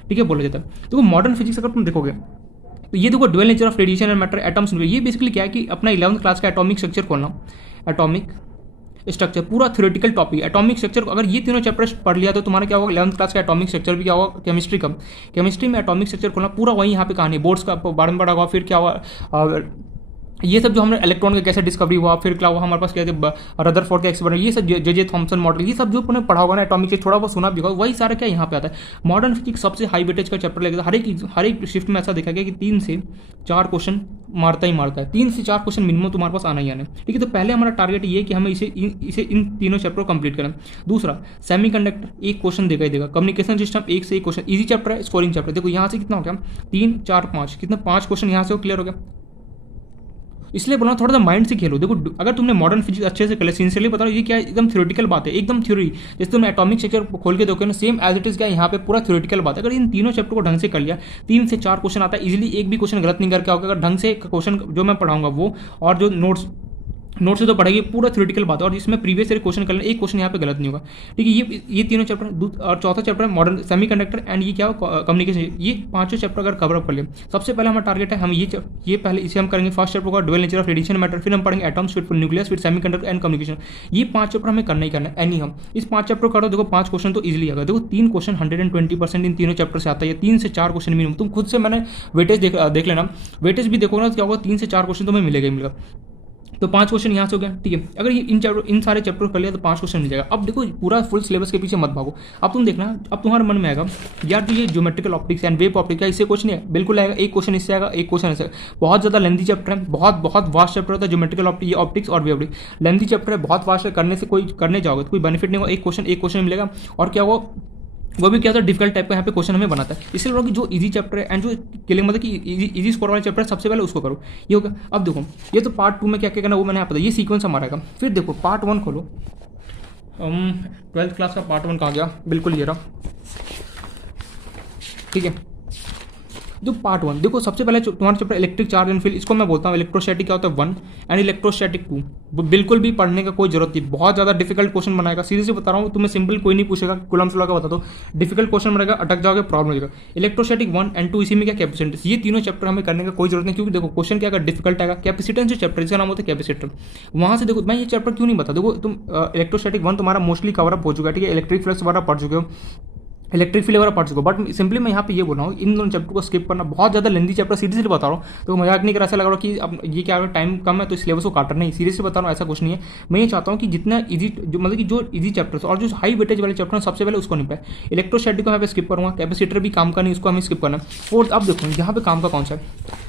ठीक है, बोला जाता है। देखो मॉडर्न फिजिक्स अगर तुम देखोगे तो ये देखो dual nature of radiation and matter atoms, ये बेसिकली क्या है कि अपना 11th क्लास का एटॉमिक स्ट्रक्चर खोलना, एटॉमिक स्ट्रक्चर पूरा थ्योरेटिकल टॉपिक एटॉमिक स्ट्रक्चर। अगर ये तीनों चैप्टर पढ़ लिया तो तुम्हारा क्या होगा, 11th क्लास का एटॉमिक स्ट्रक्चर भी क्या होगा, केमिस्ट्री में एटॉमिक स्ट्रक्चर खोलना पूरा वही यहाँ पे कहानी, बोर्ड्स का बारे में पढ़ा होगा। फिर क्या हुआ, ये सब जो हमने इलेक्ट्रॉन का कैसे डिस्कवरी हुआ, फिर क्या हुआ हमारे पास क्या थे रदरफोर्ड का एक्सपेरिमेंट, ये सब जे थॉमसन मॉडल, ये सब जो अपने पढ़ा होगा ना एटॉमिक से थोड़ा बहुत सुना भी होगा, वही सारा क्या यहाँ पे आता है। मॉडर्न फिजिक्स सबसे हाई वेटेज का चैप्टर लगेगा। हर एक शिफ्ट में ऐसा देखा गया कि 3 से 4 क्वेश्चन मारता ही मारता है, 3 से 4 क्वेश्चन मिनिमम तुम्हारे पास आना ही आना है, ठीक है। तो पहले हमारा टारगेट ये है कि हमें इसे इन तीनों चैप्टर को कंप्लीट करें। दूसरा सेमीकंडक्टर, एक क्वेश्चन देगा ही देगा। कम्युनिकेशन सिस्टम, एक से एक क्वेश्चन, इजी चैप्टर है, स्कोरिंग चैप्टर। देखो यहाँ से कितना हो गया, 3 4 5, कितना 5 क्वेश्चन यहाँ से क्लियर हो गया। इसलिए बोला थोड़ा सा माइंड से खेलो। देखो अगर तुमने मॉडर्न फिजिक्स अच्छे से कर लिया, सिंसियरली बता रहा हूँ, ये क्या एकदम थ्योरेटिकल बात है, एकदम थ्योरी। जैसे तुमने एटॉमिक स्ट्रक्चर खोल के देखो ना, सेम एज इट इज क्या यहाँ पे पूरा थ्योरेटिकल बात है। अगर इन तीनों चैप्टर को ढंग से कर लिया, 3 से 4 क्वेश्चन आता है इजीली, एक भी क्वेश्चन गलत नहीं करके आओगे। अगर ढंग से क्वेश्चन जो मैं पढ़ाऊंगा वो और जो नोट्स नोट से तो पढ़ेगी, पूरा थ्योरेटिकल बात है, और इसमें प्रीवियस ईयर क्वेश्चन कर लेना, एक क्वेश्चन यहाँ पे गलत नहीं होगा, ठीक है। ये तीनों चैप्टर, और चौथा चैप्टर मॉडर्न सेमीकंडक्टर एंड ये क्या कम्युनिकेशन, ये पांचों चैप्टर अगर कवर अप कर ले, सबसे पहले हमारा टारगेट है हम ये पहले इसे हम करेंगे। फर्स्ट चैप्टर होगा dual nature of radiation matter, फिर हम पढ़ेंगे एटम्स, फिर न्यूक्लियस, फिर सेमीकंडक्टर एंड कम्युनिकेशन। ये 5 चैप्टर हमें करना ही करना है एनी हम इस 5 चैप्टर करो, देखो 5 क्वेश्चन तो इजीली आएगा। देखो 3 क्वेश्चन 120% इन तीनों चैप्टर से आता है, 3 से 4 क्वेश्चन मिनिमम। तुम खुद से मैंने वेटेज देख लेना, वेटेज भी देखो ना, क्या होगा 3 से 4 क्वेश्चन तुम्हें मिलेगा ही मिलेगा। तो 5 क्वेश्चन यहाँ से हो गया, ठीक है। अगर ये इन सारे चैप्टर कर लिया तो 5 क्वेश्चन मिल जाएगा। अब देखो पूरा फुल सिलेबस के पीछे मत भागो, अब तुम देखना, अब तुम्हारे मन में आएगा यार जो ये geometrical optics and wave optics, इससे कुछ नहीं है, बिल्कुल आएगा। एक क्वेश्चन इससे आएगा, एक क्वेश्चन इससे। बहुत ज़्यादा लेंथी चैप्टर है, बहुत वास्ट चैप्टर होता है ज्योमेट्रिकल ऑप्टिक्स और वेव ऑप्टिक्स। लेंथी चैप्टर है, बहुत वास्ट है, करने से करने जाओगे तो कोई बेनिफिट नहीं होगा। एक क्वेश्चन मिलेगा, और क्या वो भी क्या होता है, डिफिकल्ट टाइप का यहाँ पे क्वेश्चन हमें बनाता है। इसलिए लोग जो इजी चैप्टर है एंड जो केलिंग मतलब कि इजी स्कोर वाले चैप्टर है, सबसे पहले उसको करो, ये होगा। अब देखो ये तो पार्ट 2 में क्या क्या करना वो मैंने यहाँ पता, ये सीक्वेंस हमारा का। फिर देखो पार्ट 1 खोलो, 12th क्लास का पार्ट 1 कहाँ गया, बिल्कुल ये रहा, ठीक है। जो पार्ट 1 देखो, सबसे पहले तुम्हारा chapter electric charge and field, इसको मैं बोलता हूँ इलेक्ट्रोस्टैटिक क्या होता है 1 एंड इलेक्ट्रोस्टैटिक 2। बिल्कुल भी पढ़ने का कोई जरूरत नहीं, बहुत ज़्यादा डिफिकल्ट क्वेश्चन बनाएगा, सीरियसली बता रहा हूँ। तुम्हें सिंपल कोई नहीं पूछेगा, कूलम्ब्स लॉ का बता दो, डिफिकल्ट क्वेश्चन बनेगा, अटक जाओगे, प्रॉब्लम हो जाएगा। इलेक्ट्रोस्टैटिक 1 एंड 2, इसी में क्या कैपेसिटेंस, ये तीनों चैप्टर हमें करने का कोई जरूरत नहीं, क्योंकि देखो क्वेश्चन क्या अगर डिफिकल्ट आएगा। कैपेसिटेंस जो चैप्टर इसका नाम होता है कैपेसिटर, वहाँ से देखो मैं ये चैप्टर क्यों नहीं बता। देखो तुम इलेक्ट्रोस्टैटिक 1 तुम्हारा मोस्टली कवर अप हो चुका है, ठीक है। इलेक्ट्रिक फ्लक्स वगैरह पढ़ चुके हो, इलेक्ट्रिक फील्ड वगैरह पढ़ चुका, बट सिंपली मैं यहाँ पे ये बोल रहा हूँ इन दोनों चैप्टर को स्किप करना, बहुत ज़्यादा लेंथी चैप्टर, सीरियसली बता रहा हूँ। तो मजाक नहीं कर, ऐसा लग रहा है कि अब ये क्या टाइम कम है तो सिलेबस को काटना, नहीं, सीरियसली बता रहा हूँ, ऐसा कुछ नहीं है। मैं ये चाहता हूँ कि जितना ईजी जो मतलब कि जो ईजी चैप्टर्स और जो हाई वेटेज वाले चैप्टर हैं, सबसे पहले उसको नहीं पाए। इलेक्ट्रोस्टैटिक को यहाँ पे स्किप करूँगा, कैपेसिटर भी काम का नहीं, उसको हमें स्किप करना। और अब देखो यहाँ पे काम का कौन सा है,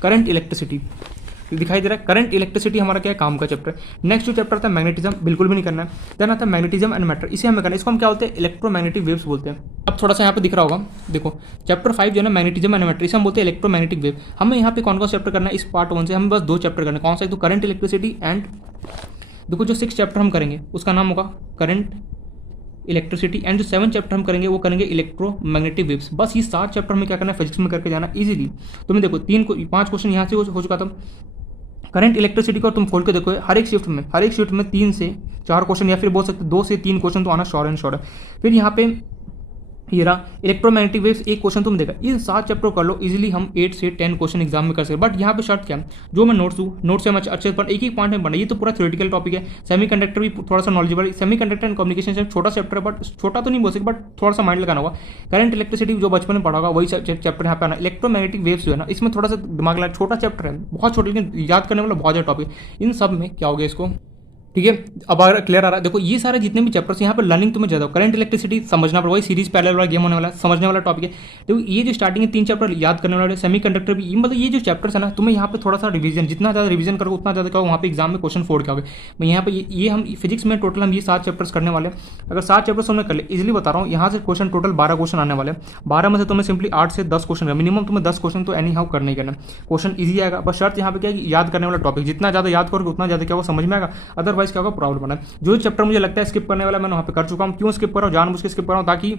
करंट इलेक्ट्रिसिटी दिखाई दे रहा है। करंट इलेक्ट्रिसिटी हमारा क्या है, काम का चैप्टर। नेक्स्ट जो चैप्टर था मैग्नेटिज्म, बिल्कुल भी नहीं करना है। देन आता है मैग्नेटिज्म एंड मैटर, इसे हमें करना है, इसको हम क्या बोलते हैं, इलेक्ट्रोमैग्नेटिक वेव्स बोलते हैं। अब थोड़ा सा यहाँ पे दिख रहा होगा, देखो चैप्टर 5 जो है ना मैग्नेटिज्म एंड मैटर, इसे हम बोलते हैं इलेक्ट्रोमैग्नेटिक वेव। हमें यहाँ पे कौन सा चैप्टर करना है, इस पार्ट 1 से हमें बस 2 चैप्टर करना है। कौन सा है, तो करंट इलेक्ट्रिसिटी एंड देखो जो 6 चैप्टर हम करेंगे उसका नाम होगा करंट इलेक्ट्रिसिटी, एंड जो 7 चैप्टर हम करेंगे वो करेंगे इलेक्ट्रोमैग्नेटिक वेव्स। बस ये 7 चैप्टर में क्या करना है, फिजिक्स में करके जाना इजीली। तुम्हें देखो 5 क्वेश्चन यहाँ से हो चुका था। करंट इलेक्ट्रिसिटी को तुम खोल के देखो, हर एक शिफ्ट में 3 से 4 क्वेश्चन, या फिर बोल सकते 2 से 3 क्वेश्चन तो आना श्योर एंड श्योर है। फिर यहाँ पे ये रहा इलेक्ट्रोमैग्नेटिक वेव्स, एक क्वेश्चन तुम देखा। इन 7 चैप्टर कर लो इजीली, हम 8 से 10 क्वेश्चन एग्जाम में कर सकते। बट यहाँ पे शर्त क्या है, जो मैं नोट्स दूँ, नोट से हम अच्छे से एक पॉइंट में पढ़ना, ये तो पूरा थ्योरेटिकल टॉपिक है। सेमीकंडक्टर भी थोड़ा सा नॉलेजेबल, सेमीकंडक्टर एंड कम्युनिकेशन छोटा चैप्टर है, बट छोटा तो नहीं बोल सकते, बट थोड़ा सा माइंड लगाना होगा। करंट इलेक्ट्रिसिटी जो बचपन में पढ़ा होगा वही चैप्टर यहाँ पे आना। इलेक्ट्रोमैग्नेटिक वेव्स जो है ना, इसमें थोड़ा सा दिमाग लगा, छोटा चैप्टर है, बहुत छोटा, लेकिन याद करने वाला बहुत ज़्यादा टॉपिक। इन सब में क्या हो गया इसको, ठीक है। अब अगर क्लियर आ रहा है, देखो ये सारे जितने भी चैप्टर्स यहाँ पर लर्निंग तुम्हें ज़्यादा, करंट इलेक्ट्रिसिटी समझना पड़ेगा, वही सीरीज पैरेलल वाला गेम होने वाला, समझने वाला टॉपिक है। देखो ये जो स्टार्टिंग है 3 चैप्टर याद करने वाले, सेमीकंडक्टर भी, मतलब ये जो चैप्टर्स है ना, तुम्हें यहाँ पे थोड़ा सा रिवीजन, जितना ज़्यादा रिवीजन करोगे उतना ज़्यादा क्या वहाँ पे एग्जाम में क्वेश्चन फोड़ के आओगे। मैं यहाँ पे ये हम फिजिक्स में टोटल हम ये 7 चैप्टर्स करने वाले हैं। अगर 7 चैप्टर्स हमने कर ले, इजीली बता रहा हूँ, यहाँ से क्वेश्चन टोटल 12 क्वेश्चन आने वाले हैं। 12 में से तुम्हें सिंपली 8 से 10 क्वेश्चन है, मिनिमम तुम्हें 10 क्वेश्चन तो एनी हाउ करना ही करना। क्वेश्चन ईजी आएगा, बस शर्त यहाँ पे क्या है, याद करने वाला टॉपिक, जितना ज़्यादा याद करोगे उतना ज़्यादा क्या होगा, समझ में आएगा, अदरवाइज क्या होगा, प्रॉब्लम बना। जो चैप्टर मुझे लगता है स्किप करने वाला, मैंने वहाँ पे कर चुका हूँ। क्यों स्किप कर रहा हूँ, जानबूझ के स्किप कर रहा हूँ, ताकि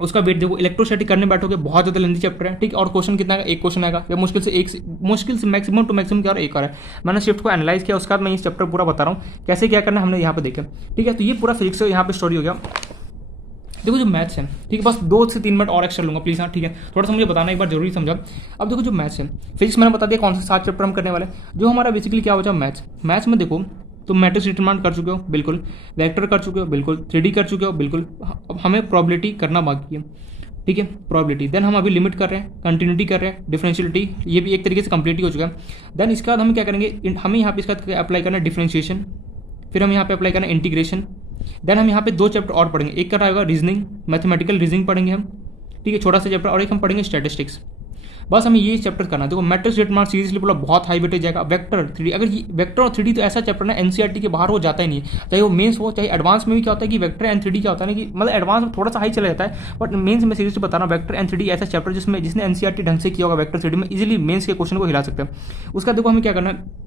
उसका वेट देखो। इलेक्ट्रोस्टैटिक करने बैठोगे, बहुत ज़्यादा लेंथी चैप्टर है, ठीक। और क्वेश्चन कितना है, एक क्वेश्चन आएगा, या मुश्किल से मैक्सिमम टू मैक्सिमम क्या एक और है। मैंने शिफ्ट को एनालाइज किया, उसके बाद मैं इस चैप्टर पूरा बता रहा हूँ कैसे क्या करना है, हमने यहाँ पे देखा, ठीक है। तो ये पूरा फिजिक्स यहाँ पे स्टोरी हो गया। देखो जो मैथ्स है, ठीक है, बस 2 से 3 मिनट और एक्स्ट्रा लूँगा प्लीज़, हाँ ठीक है, थोड़ा सा मुझे बताना एक बार जरूरी समझा। अब देखो जो मैथ्स है, फिजिक्स मैंने बता दिया कौन से 7 चैप्टर हम करने वाले, जो हमारा बेसिकली क्या हो जाए मैथ्स में देखो, तुम मैट्रिक्स डिटरमिनेंट कर चुके हो, बिल्कुल। वेक्टर कर चुके हो, बिल्कुल। 3D कर चुके हो, बिल्कुल। अब हमें प्रोबेबिलिटी करना बाकी है, ठीक है, प्रोबेबिलिटी। देन हम अभी लिमिट कर रहे हैं, कंटिन्यूटी कर रहे हैं, डिफरेंशियलिटी, ये भी एक तरीके से कंप्लीट ही हो चुका है। देन इसके बाद हम क्या करेंगे, हमें यहाँ पे इसका अप्लाई करना है डिफरेंशिएशन, फिर हम यहाँ पे अप्लाई करना है इंटीग्रेशन। देन हम यहाँ पे 2 चैप्टर और पढ़ेंगे, एक कर रहा होगा रीजनिंग, मैथमेटिकल रीजनिंग पढ़ेंगे हम, ठीक है, छोटा सा चैप्टर, और एक हम पढ़ेंगे स्टैटिस्टिक्स। बस हमें ये चैप्टर करना है। देखो मैट्रिक्स डिटरमिनेंट सीरियसली बोला बहुत हाई वेटेज जाएगा। वेक्टर 3D, अगर ये वेक्टर और 3D तो ऐसा चैप्टर ना एनसीईआरटी के बाहर वो जाता ही नहीं है, चाहे वो मेंस हो चाहे एडवांस में भी। क्या होता है कि वेक्टर एंड 3D क्या होता है ना, कि मतलब एडवांस में थोड़ा सा हाई चला जाता है, बट मेंस में सीरियसली बता रहा हूँ वेक्टर एंड 3D ऐसा चैप्टर जिसने एनसीईआरटी ढंग से किया होगा, वेक्टर 3D में इजीली मेंस के क्वेश्चन को हिला सकते हैं। उसका देखो हमें क्या करना है,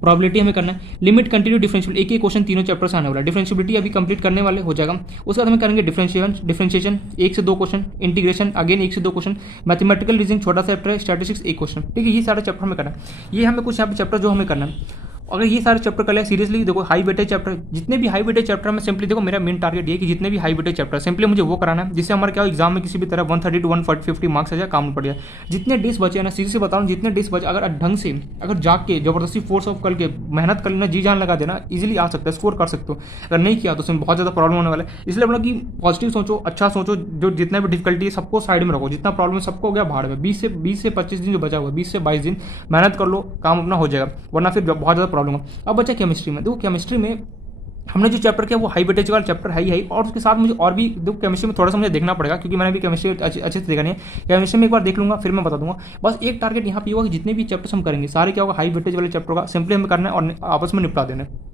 प्रोबेबिलिटी हमें करना है, लिमिट, कंटिन्यू, डिफरेंशियल, एक ही क्वेश्चन तीनों चैप्टर से आने वाला है। डिफरेंशियबिलिटी अभी कंप्लीट करने वाले हो जाएगा। उसके बाद हमें करेंगे डिफरेंशिएशन 1 से 2 क्वेश्चन, इंटीग्रेशन अगेन 1 से 2 क्वेश्चन, मैथमेटिकल रीजनिंग छोटा सा चैप्टर है, स्टैटिस्टिक्स 1 क्वेश्चन, ठीक है। ये सारे चैप्टर हमें करना है। ये हमें कुछ यहाँ पे चैप्टर जो हमें करना है, अगर ये सारे चैप्टर कर लिया सीरियसली, देखो हाई वेटेज चैप्टर, जितने भी हाई वेटेज चैप्टर में सिंपली देखो मेरा मेन टारगेट ये है कि जितने भी हाई वेटेज चैप्टर सिंपली मुझे वो कराना है जिससे हमारे क्या एग्जाम में किसी भी तरह 130 to 150 मार्क्स आ जाए, काम पड़ जाए। जितने डेज बचे हैं ना, सीरियसली बता रहा हूँ, जितने डेज बचे अगर ढंग से अगर जाग के जबरदस्ती फोर्स ऑफ करके मेहनत कर लेना, जी जान लगा देना, इजीली आ सकता है, स्कोर कर सकते हो। अगर नहीं किया तो उसमें बहुत ज़्यादा प्रॉब्लम होने वाला है। इसलिए अपना कि पॉजिटिव सोचो, अच्छा सोचो, जो जितना भी डिफिकल्टी है सबको साइड में रखो, जितना प्रॉब्लम है सबको हो गया भाड़ में। 20 से 25 दिन जो बचा हुआ है, 20 से 22 दिन मेहनत कर लो, काम अपना हो जाएगा, वरना फिर बहुत ज़्यादा प्रॉब्लम है। अब बचा केमिस्ट्री में, देखो केमिस्ट्री में हमने जो चैप्टर किया वो हाई वेटेज वाला चैप्टर है ही है, और उसके साथ मुझे और भी देखो केमिस्ट्री में थोड़ा सा मुझे देखना पड़ेगा, क्योंकि मैंने भी केमिस्ट्री अच्छे से देखा नहीं है। केमिस्ट्री में एक बार देख लूंगा, फिर मैं बता दूंगा। बस एक टारगेट यहाँ पे होगा कि जितने भी चैप्टर्स हम करेंगे सारे क्या होगा, हाई वेटेज वाले चैप्टर का सिंपली हमें करना है और आपस में निपटा देना है।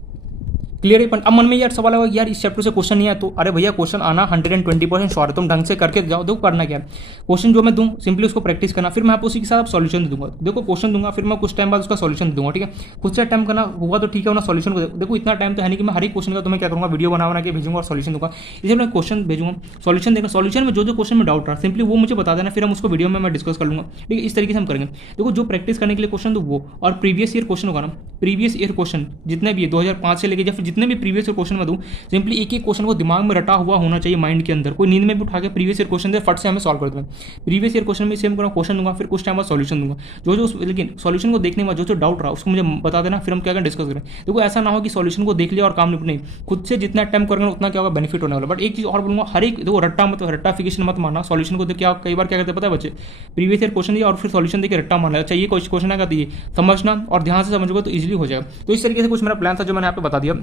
क्लियर है। अब मन में यार सवाल होगा यार इस चैप्टर से क्वेश्चन नहीं आया, तो अरे भैया क्वेश्चन आना 120% श्योर है, तुम ढंग से करके जाओ। देखो करना क्या है, क्वेश्चन जो मैं दूं सिंपली उसको प्रैक्टिस करना, फिर मैं आपको उसी के साथ सॉल्यूशन दे दूंगा। देखो क्वेश्चन दूंगा, फिर मैं कुछ टाइम बाद उसका सॉल्यूशन दूंगा, ठीक है। कुछ से टाइम करना हुआ तो ठीक है, ना सॉल्यूशन को देखो इतना टाइम तो है नहीं कि मैं हर एक क्वेश्चन का तुम्हें क्या करूँगा, वीडियो बना के भेजूंगा और सॉल्यूशन दूंगा। इसलिए मैं क्वेश्चन भेजूंगा, सॉल्यूशन देगा, सॉल्यूशन में जो क्वेश्चन में डाउट रहा सिंपली वो मुझे बता देना, फिर हम उसको वीडियो में मैं डिस्कस कर लूंगा, ठीक है। इस तरीके से हम करेंगे। देखो जो प्रैक्टिस करने के लिए क्वेश्चन दो वो, और प्रीवियस ईयर क्वेश्चन होगा ना, प्रीवियस ईयर क्वेश्चन जितने भी 2005 से लेके या फिर जितने भी प्रीवियस ईयर क्वेश्चन में दूं, सिंपली एक एक क्वेश्चन को दिमाग में रटा हुआ होना चाहिए, माइंड के अंदर। कोई नींद में भी उठा के प्रीवियस ईयर क्वेश्चन दे, फट से हमें सॉल्व कर दूंगा। प्रीवियस ईयर क्वेश्चन में सेम क्वेश्चन दूंगा, फिर कुछ टाइम बाद सॉल्यूशन दूंगा। लेकिन सॉल्यूशन को देखने के बाद जो डाउट रहा उसको मुझे बता देना, फिर हम क्या करें डिस्कस करें। देखो ऐसा ना हो कि सॉल्यूशन को देख लिया और काम नहीं, खुद से जितना टाइम करेंगे उतना क्या होगा, बेनिफिट होने वाला। बट एक चीज और बोलूंगा, हर एक देखो रट्टाफिकेशन मत मानना। सॉल्यूशन को देख क्या कई बार क्या करते पता है बच्चे, प्रीवियस ईयर क्वेश्चन दिया और फिर सॉल्यूशन देकर रट्टा मान लिया। अच्छा ये क्वेश्चन आएगा, दिए समझना और ध्यान से समझोगे तो इजीली हो जाएगा। तो इस तरीके से कुछ मेरा प्लान था जो मैंने यहाँ पे बता दिया।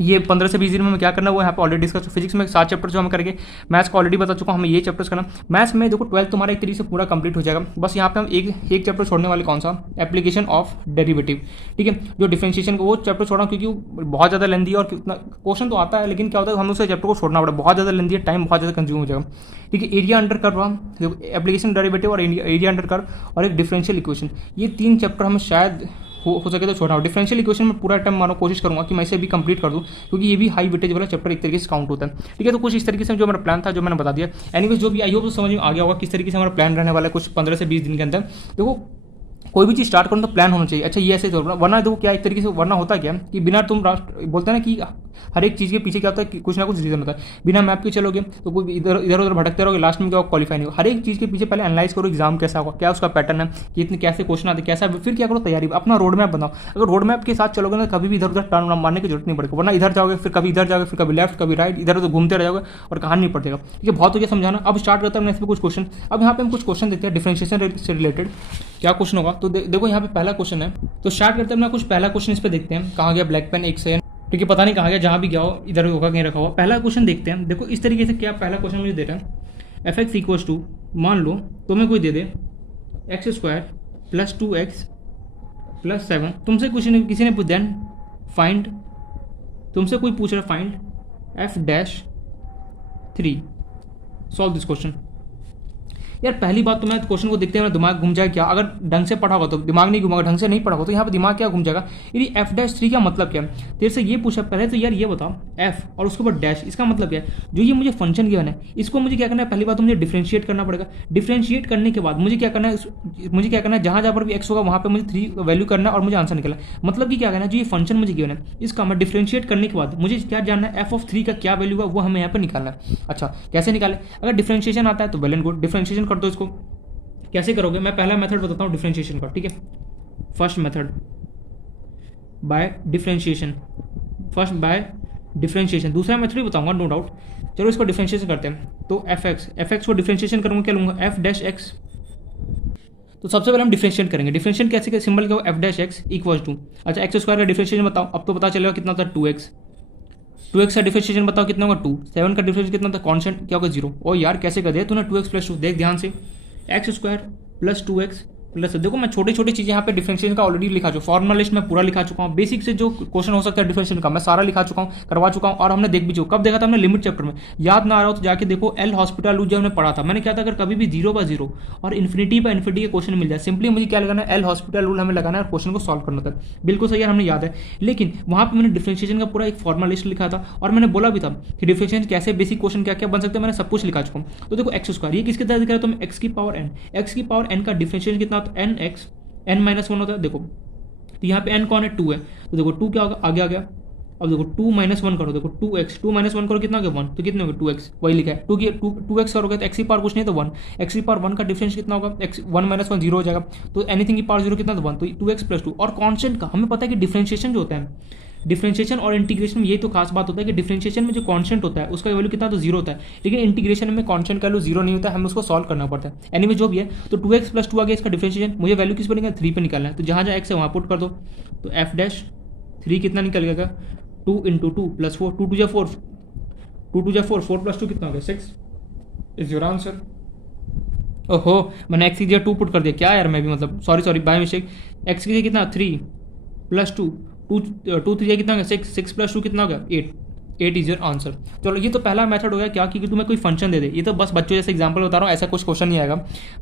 ये 15 से 20 दिन में क्या करना है वो यहाँ पे ऑलरेडी डिस्कस। फिजिक्स में 7 चैप्टर जो हम करेंगे, मैथ्स को ऑलरेडी बता चुका हूँ, हमें ये चैप्टर्स करना। मैथ्स में देखो 12 तुम्हारा एक तरीके से पूरा कंप्लीट हो जाएगा। बस यहाँ पे हम एक चैप्टर छोड़ने वाले, कौन सा, एप्लीकेशन ऑफ डेरिवेटिव, ठीक है। जो डिफरेंशिएशन को वो चैप्टर छोड़ा क्योंकि वो बहुत ज़्यादा लेंदी है और कितना क्वेश्चन तो आता है, लेकिन क्या होता है हमें उस चैप्टर को छोड़ना पड़ा, बहुत ज़्यादा लेंदी है, टाइम बहुत ज़्यादा कंज्यूम हो जाएगा, ठीक है। Area under curve, application derivative और एरिया अंडर कर्व और एक डिफरेंशियल इक्वेशन, ये 3 चैप्टर हमें शायद हो सके तो छोड़ना हो। डिफरेंशियल इक्वेशन में पूरा टाइम मानो कोशिश करूंगा कि मैं इसे भी कंप्लीट कर दूं, क्योंकि ये भी हाई वेटेज वाला चैप्टर एक तरीके से काउंट होता है, ठीक है। तो कुछ इस तरीके से जो मेरा प्लान था जो मैंने बता दिया। एनीवेज जो भी आई होप तो समझ में आ गया होगा किस तरीके से हमारा प्लान रहने वाला है कुछ 15 से 20 दिन के अंदर। देखो कोई भी चीज़ स्टार्ट करो तो प्लान होना चाहिए। अच्छा ये ऐसे चल रहा, वरना देखो क्या एक तरीके से, वरना होता क्या कि बिना तुम बोलते हैं ना कि हर एक चीज़ के पीछे क्या होता है कि कुछ ना कुछ रीजन होता है। बिना मैप के चलोगे तो कोई इधर उधर भटकते रहोगे, लास्ट में क्या क्वालिफाई नहीं होगा। हर एक चीज़ के पीछे पहले एनालाइज करो, एग्जाम कैसा होगा, क्या उसका पैटर्न है, कि इतने कैसे क्वेश्चन आते, कैसा, फिर क्या करो तैयारी, अपना रोड मैप बनाओ। अगर रोड मैप के साथ चलोगे ना कभी भी इधर उधर टर्न मारने की जरूरत नहीं पड़ेगी, वरना इधर जाओगे फिर कभी इधर जाओगे फिर कभी लेफ्ट कभी राइट, इधर उधर घूमते रह जाओगे और कहानी नहीं पड़ेगा, ठीक है। बहुत हो गया समझाना, अब स्टार्ट करता है इस पर कुछ क्वेश्चन। अब यहाँ पे हम कुछ क्वेश्चन देखते हैं डिफरेंशिएशन से रिलेटेड क्या क्वेश्चन होगा। तो देखो यहाँ पे पहला क्वेश्चन है, तो स्टार्ट करते हैं अपना कुछ पहला क्वेश्चन इस पे देखते हैं। कहाँ गया ब्लैक पेन, एक सेकंड, ठीक है, पता नहीं कहाँ गया, जहाँ भी गया हो इधर होगा कहीं रखा हुआ। पहला क्वेश्चन देखते हैं। देखो इस तरीके से क्या पहला क्वेश्चन मुझे दे रहा है, fx इक्वल्स टू, मान लो तुम्हें कोई दे दे x² + 2x + 7, तुमसे किसी ने पूछ देन फाइंड, तुमसे कोई पूछ रहा find f'3, solve this question. यार पहली बात तो मैं क्वेश्चन को देखते हैं दिमाग घूम जाए क्या, अगर ढंग से पढ़ा होगा तो दिमाग नहीं घूमेगा, ढंग से नहीं पढ़ा होगा तो यहाँ पे दिमाग क्या घूम जाएगा। यदि f'3 का मतलब क्या है, तेरे से ये पूछा पहले तो यार ये बताओ f और उसके ऊपर डैश, इसका मतलब क्या है। जो ये मुझे फंक्शन गिवन है इसको मुझे क्या करना है, पहली बात तो मुझे डिफरेंशिएट करना पड़ेगा। डिफरेंशिएट करने के बाद मुझे क्या करना है, जहाँ जहाँ पर भी x होगा वहाँ पर मुझे 3 वैल्यू करना है और मुझे आंसर निकलना है। मतलब कि क्या करना है, जो ये फंक्शन मुझे गिवन है इसका मैं डिफरेंशिएट करने के बाद मुझे क्या जानना है, f(3) का क्या वैल्यू है वो हमें यहाँ पर निकालना है। अच्छा कैसे निकाले, अगर डिफरेंशिएशन आता है तो वेल एंड गुड, डिफरेंशिएशन कर दो इसको। कैसे करोगे, मैं पहला मेथड बताता हूँ डिफरेंशिएशन का, ठीक है। फर्स्ट मेथड बाय डिफरेंशिएशन, दूसरा मेथड भी बताऊंगा नो डाउट। चलो इसको डिफरेंशिएशन करते हैं। तो fx को डिफरेंशिएशन करूंगा, क्या लूंगा f'(x). तो सबसे पहले हम डिफरेंशिएट करेंगे। डिफरेंशिएट कैसे, सिंबल क्या हो f'(x) इक्वल्स टू, अच्छा x² का डिफरेंशिएशन बताओ, अब तो पता चलेगा कितना होता है 2x का डिफरेंशिएशन बताओ कितना होगा 2, 7 का डिफरेंशिएशन कितना होता है कांस्टेंट क्या होगा 0। ओ यार कैसे कर दिया तूने 2x + 2, देख ध्यान से, x² + 2x प्लस, देखो मैं छोटी छोटी चीज़ें यहाँ पे डिफरेंशिएशन का ऑलरेडी लिखा चुका हूँ, फॉर्मुला लिस्ट में पूरा लिखा चुका हूँ, बेसिक से जो क्वेश्चन हो सकता है डिफरेंशिएशन का मैं सारा लिखा चुका हूँ, करवा चुका हूँ और हमने देख भी चुका। कब देखा था हमने, लिमिट चैप्टर में। याद ना आ रहा हो तो जाके देखो, एल हॉस्पिटल रूल जब हमने पढ़ा था, मैंने क्या था, अगर कभी भी 0/0 और इन्फिनिटी के क्वेश्चन मिल जाए, सिंपली मुझे क्या लगाना है, एल हॉस्पिटल रूल हमें लगाना है और क्वेश्चन को सॉल्व करना था। बिल्कुल सही यार, हमने याद है। लेकिन वहाँ पर मैंने डिफरेंशिएशन का पूरा एक फॉर्मुला लिस्ट लिखा था और मैंने बोला भी था कि डिफरेंशिएशन कैसे, बेसिक क्वेश्चन क्या क्या बन सकते हैं, मैंने सब कुछ लिखा चुका हूँ। तो देखो x², ये किसके तरह दिख रहा है, तो x की पावर n का डिफरेंशिएशन कितना होता है, n(x), n-1 होता है। देखो तो यहाँ पे n कौन है, 2 है, तो देखो 2 क्या होगा, आगे आ गया। अब देखो 2 - 1 करो, देखो 2x, 2 - 1 करो कितना हो गया 1, तो कितने हो गए 2x, वही लिखा है 2x करोगे तो x की पावर कुछ नहीं तो 1, x की पावर 1 का डिफरेंस कितना होगा, x 1 - 1 0 हो जाएगा, तो एनीथिंग की पावर 0 कितना तो 1, तो 2x + 2। और कॉन्स्टेंट का हमें पता है कि डिफरेंशिएशन जो होता है, डिफरेंशिएशन और इंटीग्रेशन में ये तो खास बात होता है कि डिफरेंशिएशन में जो कांस्टेंट होता है उसका वैल्यू कितना तो 0 होता है, लेकिन इंटीग्रेशन में कांस्टेंट का वैल्यू 0 नहीं होता है, हमें उसको सॉल्व करना पड़ता है। एनीवे जो भी है, तो 2x + 2 आ गया इसका डिफरेंशिएशन, मुझे वैल्यू किस पर निकालना है, 3 पे निकालना है, तो जहाँ जहाँ x है वहाँ पुट कर दो, तो f डैश 3 कितना निकल गया, 2 × 2 + 4, 2 × 2 = 4, 2 × 2 = 4, 4 + 2 कितना हो गया 6 इज योर आंसर। ओहो, मैंने x की जगह 2 पुट कर दिया, क्या यार मैं भी मतलब सॉरी बाय मिस्टेक, x की जगह कितना 3 + 2, 2 3 कितना हो गया 6, 6 + 2 कितना हो गया 8 इज योर आंसर। चलो ये तो पहला मेथड हो गया, क्या कि तुम्हें कोई फंक्शन दे दे, ये तो बस बच्चों जैसे एग्जांपल बता रहा हूँ, ऐसा कुछ क्वेश्चन नहीं आएगा।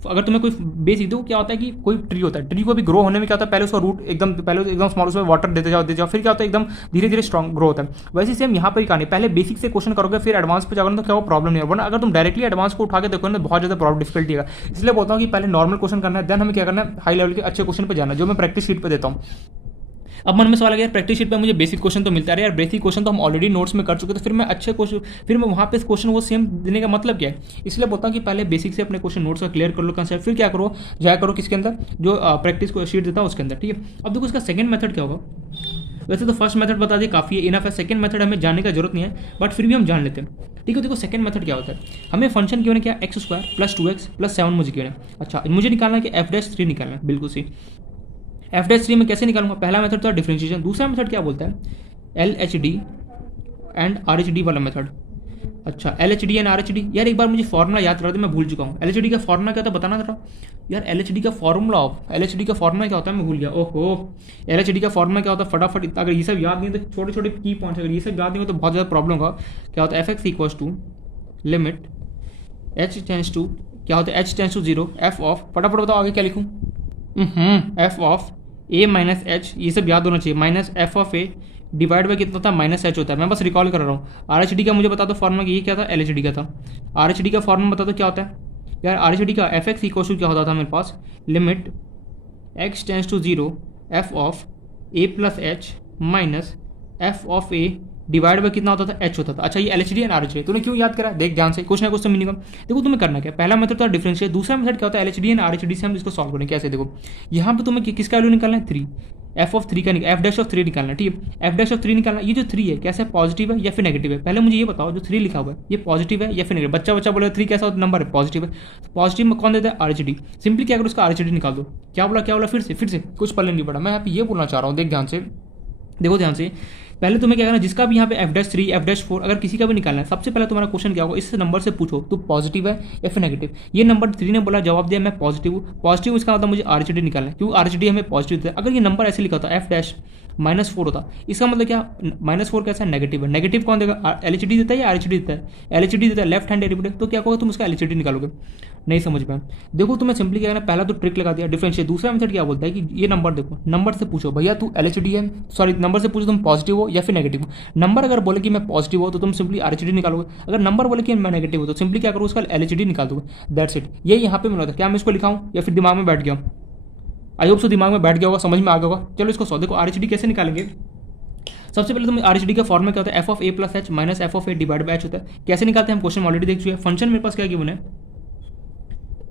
अगर तुम्हें कोई बेसिक दो, क्या होता है कि कोई ट्री होता है, ट्री को भी ग्रो होने में क्या होता है, पहले उसका रूट एकदम स्मॉल, उसमें वाटर देते जाओ, फिर क्या होता है एकदम धीरे धीरे स्ट्रॉन्ग ग्रो होता है। वैसे सेम यहाँ पर ही कहानी, पहले बेसिक से क्वेश्चन करोगे फिर एडवांस पे जाओगे तो क्या वो प्रॉब्लम नहीं है, वरना अगर तुम डायरेक्टली एडवांस को उठा के देखो ना बहुत ज़्यादा प्रॉब्लम डिफिकल्टी है। इसलिए बोलता हूँ कि पहले नॉर्मल क्वेश्चन करना है, देन हमें क्या करना है हाई लेवल के अच्छे क्वेश्चन पर जाना है, जो मैं प्रैक्टिस शीट पर देता हूँ। अब मन में सवाल आ गया, प्रैक्टिस शीट पे मुझे बेसिक क्वेश्चन तो मिलता है यार, बेसिक क्वेश्चन तो हम ऑलरेडी नोट्स में कर चुके थे, फिर मैं अच्छे क्वेश्चन, फिर मैं वहाँ पे क्वेश्चन वो सेम देने का मतलब क्या है। इसलिए बोलता हूँ कि पहले बेसिक से अपने क्वेश्चन नोट्स का क्लियर कर लो कंसेप्ट, फिर क्या करो जाया करो किसके अंदर, जो प्रैक्टिस को शीट देता हूँ उसके अंदर, ठीक है। अब देखो इसका सेकंड मेथड क्या होगा, वैसे तो फर्स्ट मेथड बता दिए काफ़ी है, इनफ है, सेकंड मेथड हमें जानने का जरूरत नहीं है, बट फिर भी हम जान लेते हैं, ठीक है। देखो सेकंड मेथड क्या होता है, हमें फंक्शन गिवन है क्या, x² + 2x + 7 मुझे गिवन है। अच्छा, मुझे निकालना है कि f'3 निकालना है, बिल्कुल सी f'3 में कैसे निकालूंगा, पहला मेथड तो डिफरेंशिएशन, दूसरा मेथड क्या बोलता है LHD एंड RHD वाला मेथड। अच्छा, LHD एंड RHD, यार एक बार मुझे फॉर्मूला याद करा दे, मैं भूल चुका हूँ। LHD का फॉर्मूला क्या था बताना था यार, LHD का फॉर्मूला क्या होता है मैं भूल गया, ओहो। LHD का फॉर्मूला क्या होता है फटाफट, अगर ये सब याद नहीं तो छोटे छोटे की पॉइंट्स अगर ये सब याद नहीं हो तो बहुत ज़्यादा प्रॉब्लम होगा। क्या होता है fx = limit h tends to, क्या होता है h tends to 0 f of, फटाफट बताओ आगे क्या लिखूँ, f ऑफ a - h, ये सब याद होना चाहिए, minus f of a divide by कितना होता है -h होता है, मैं बस रिकॉल कर रहा हूँ। RHD का मुझे बता दो फॉर्मूला, ये क्या था LHD का था, RHD का फॉर्मूला बता दो क्या होता है यार, RHD का fx = क्या होता था मेरे पास, limit x tends to 0 f of a + h minus f of a divide by कितना होता था h होता था। अच्छा, ये LHD एंड RHD तूने क्यों याद करा, देख ध्यान से, कुछ ना कुछ तो मिनिमम देखो तुम्हें करना क्या, पहला मेथड था डिफरेंशिएट, दूसरा मेथड क्या होता है LHD एंड RHD से हम इसको सॉल्व करेंगे। कैसे, देखो यहाँ पे तुम्हें किसका वैल्यू निकालना है 3, f(3) का f'(3) निकालना, ठीक है, f'(3) निकालना। ये जो 3 है कैसे, पॉजिटिव है या फिर नेगेटिव है, पहले मुझे ये बताओ जो 3 लिखा हुआ है ये पॉजिटिव है या फिर नेगेटिव। बच्चा बोले 3 कैसा नंबर है, पॉजिटिव है, तो पॉजिटिव में कौन देता है RHD, सिंपली क्या करो उसका RHD निकाल दो। क्या बोला फिर से कुछ पल्ले नहीं पड़ा, मैं यहाँ पे ये बोलना चाह रहा हूँ, देख ध्यान से, देखो ध्यान से, पहले तुम्हें क्या करना, जिसका भी यहाँ पे f'3 f'4 अगर किसी का भी निकालना है, सबसे पहले तुम्हारा क्वेश्चन क्या होगा, इस नंबर से पूछो तो पॉजिटिव है या फिर नेगेटिव। ये नंबर 3 ने बोला, जवाब दिया मैं पॉजिटिव हूँ, पॉजिटिव इसका मतलब मुझे RHD निकालना है, क्योंकि RHD हमें पॉजिटिव था। अगर ये नंबर ऐसे लिखा होता f' -4 होता, इसका मतलब क्या, -4 कैसा नेगेटिव है, नेगेटिव कौन देगा, LHD देता है या RHD देता है, LHD देता है, लेफ्ट हैंड डेरिवेटिव, तो क्या कहोगे तुम उसका LHD निकालोगे, नहीं समझ में। देखो तुम्हें सिंपली क्या करना, पहला तो ट्रिक लगा दिया डिफरेंशिएट, दूसरा मेथड क्या बोलता है कि ये नंबर देखो, नंबर से पूछो भैया तू LHD है, सॉरी नंबर से पूछो तुम पॉजिटिव हो या फिर नेगेटिव हो। नंबर अगर बोले कि मैं पॉजिटिव हो तो तुम सिंपली RHD निकालोगे, अगर नंबर बोले कि मैं नेगेटिव हो तो सिंपली क्या करो उसका LHD निकाल दोगे, दैट्स इट। ये यहाँ पे मिला था, क्या मैं इसको लिखाऊं या फिर दिमाग में बैठ गया, आई होप सो दिमाग में बैठ गया होगा, समझ में आ गया होगा। चलो इसको सौ देखो RHD कैसे निकालेंगे। सबसे पहले तुम RHD का फॉर्मूला क्या होता है, f of a + h minus f of a divide by h होता है। कैसे निकालते हैं हम क्वेश्चन ऑलरेडी देख चुके हैं। फंक्शन मेरे पास क्या गिवन है,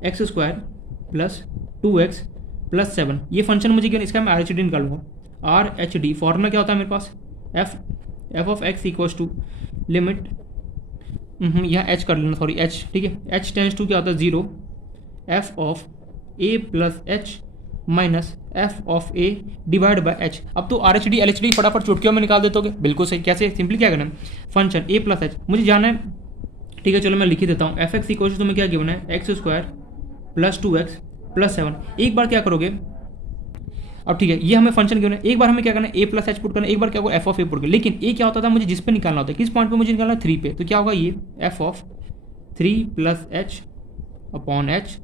x² + 2x + 7, ये फंक्शन मुझे गिवन, इसका मैं RHD निकालूंगा। RHD फॉर्मूला क्या होता है मेरे पास, f ऑफ x = लिमिट, यहाँ h कर लेना, सॉरी h, ठीक है, h टेंस टू क्या होता है 0 f of a + h minus f of a divide by h। अब तो RHD LHD फटाफट चुटकियों में निकाल देते हो, बिल्कुल सही। कैसे, सिंपली क्या करना है, फंक्शन a + h मुझे जाना है, ठीक है, चलो मैं लिख ही देता हूँ। fx = तुम्हें क्या गिवन है, x² + 2x + 7। एक बार क्या करोगे, अब ठीक है, ये हमें फंक्शन गिवन है, एक बार हमें क्या करना है a + h पुट करना है, एक बार क्या होगा f ऑफ a पुट करना। लेकिन ये क्या होता था, मुझे जिस पे निकालना होता है, किस पॉइंट पे मुझे निकालना है, 3 पे, तो क्या होगा ये f of 3 + h upon h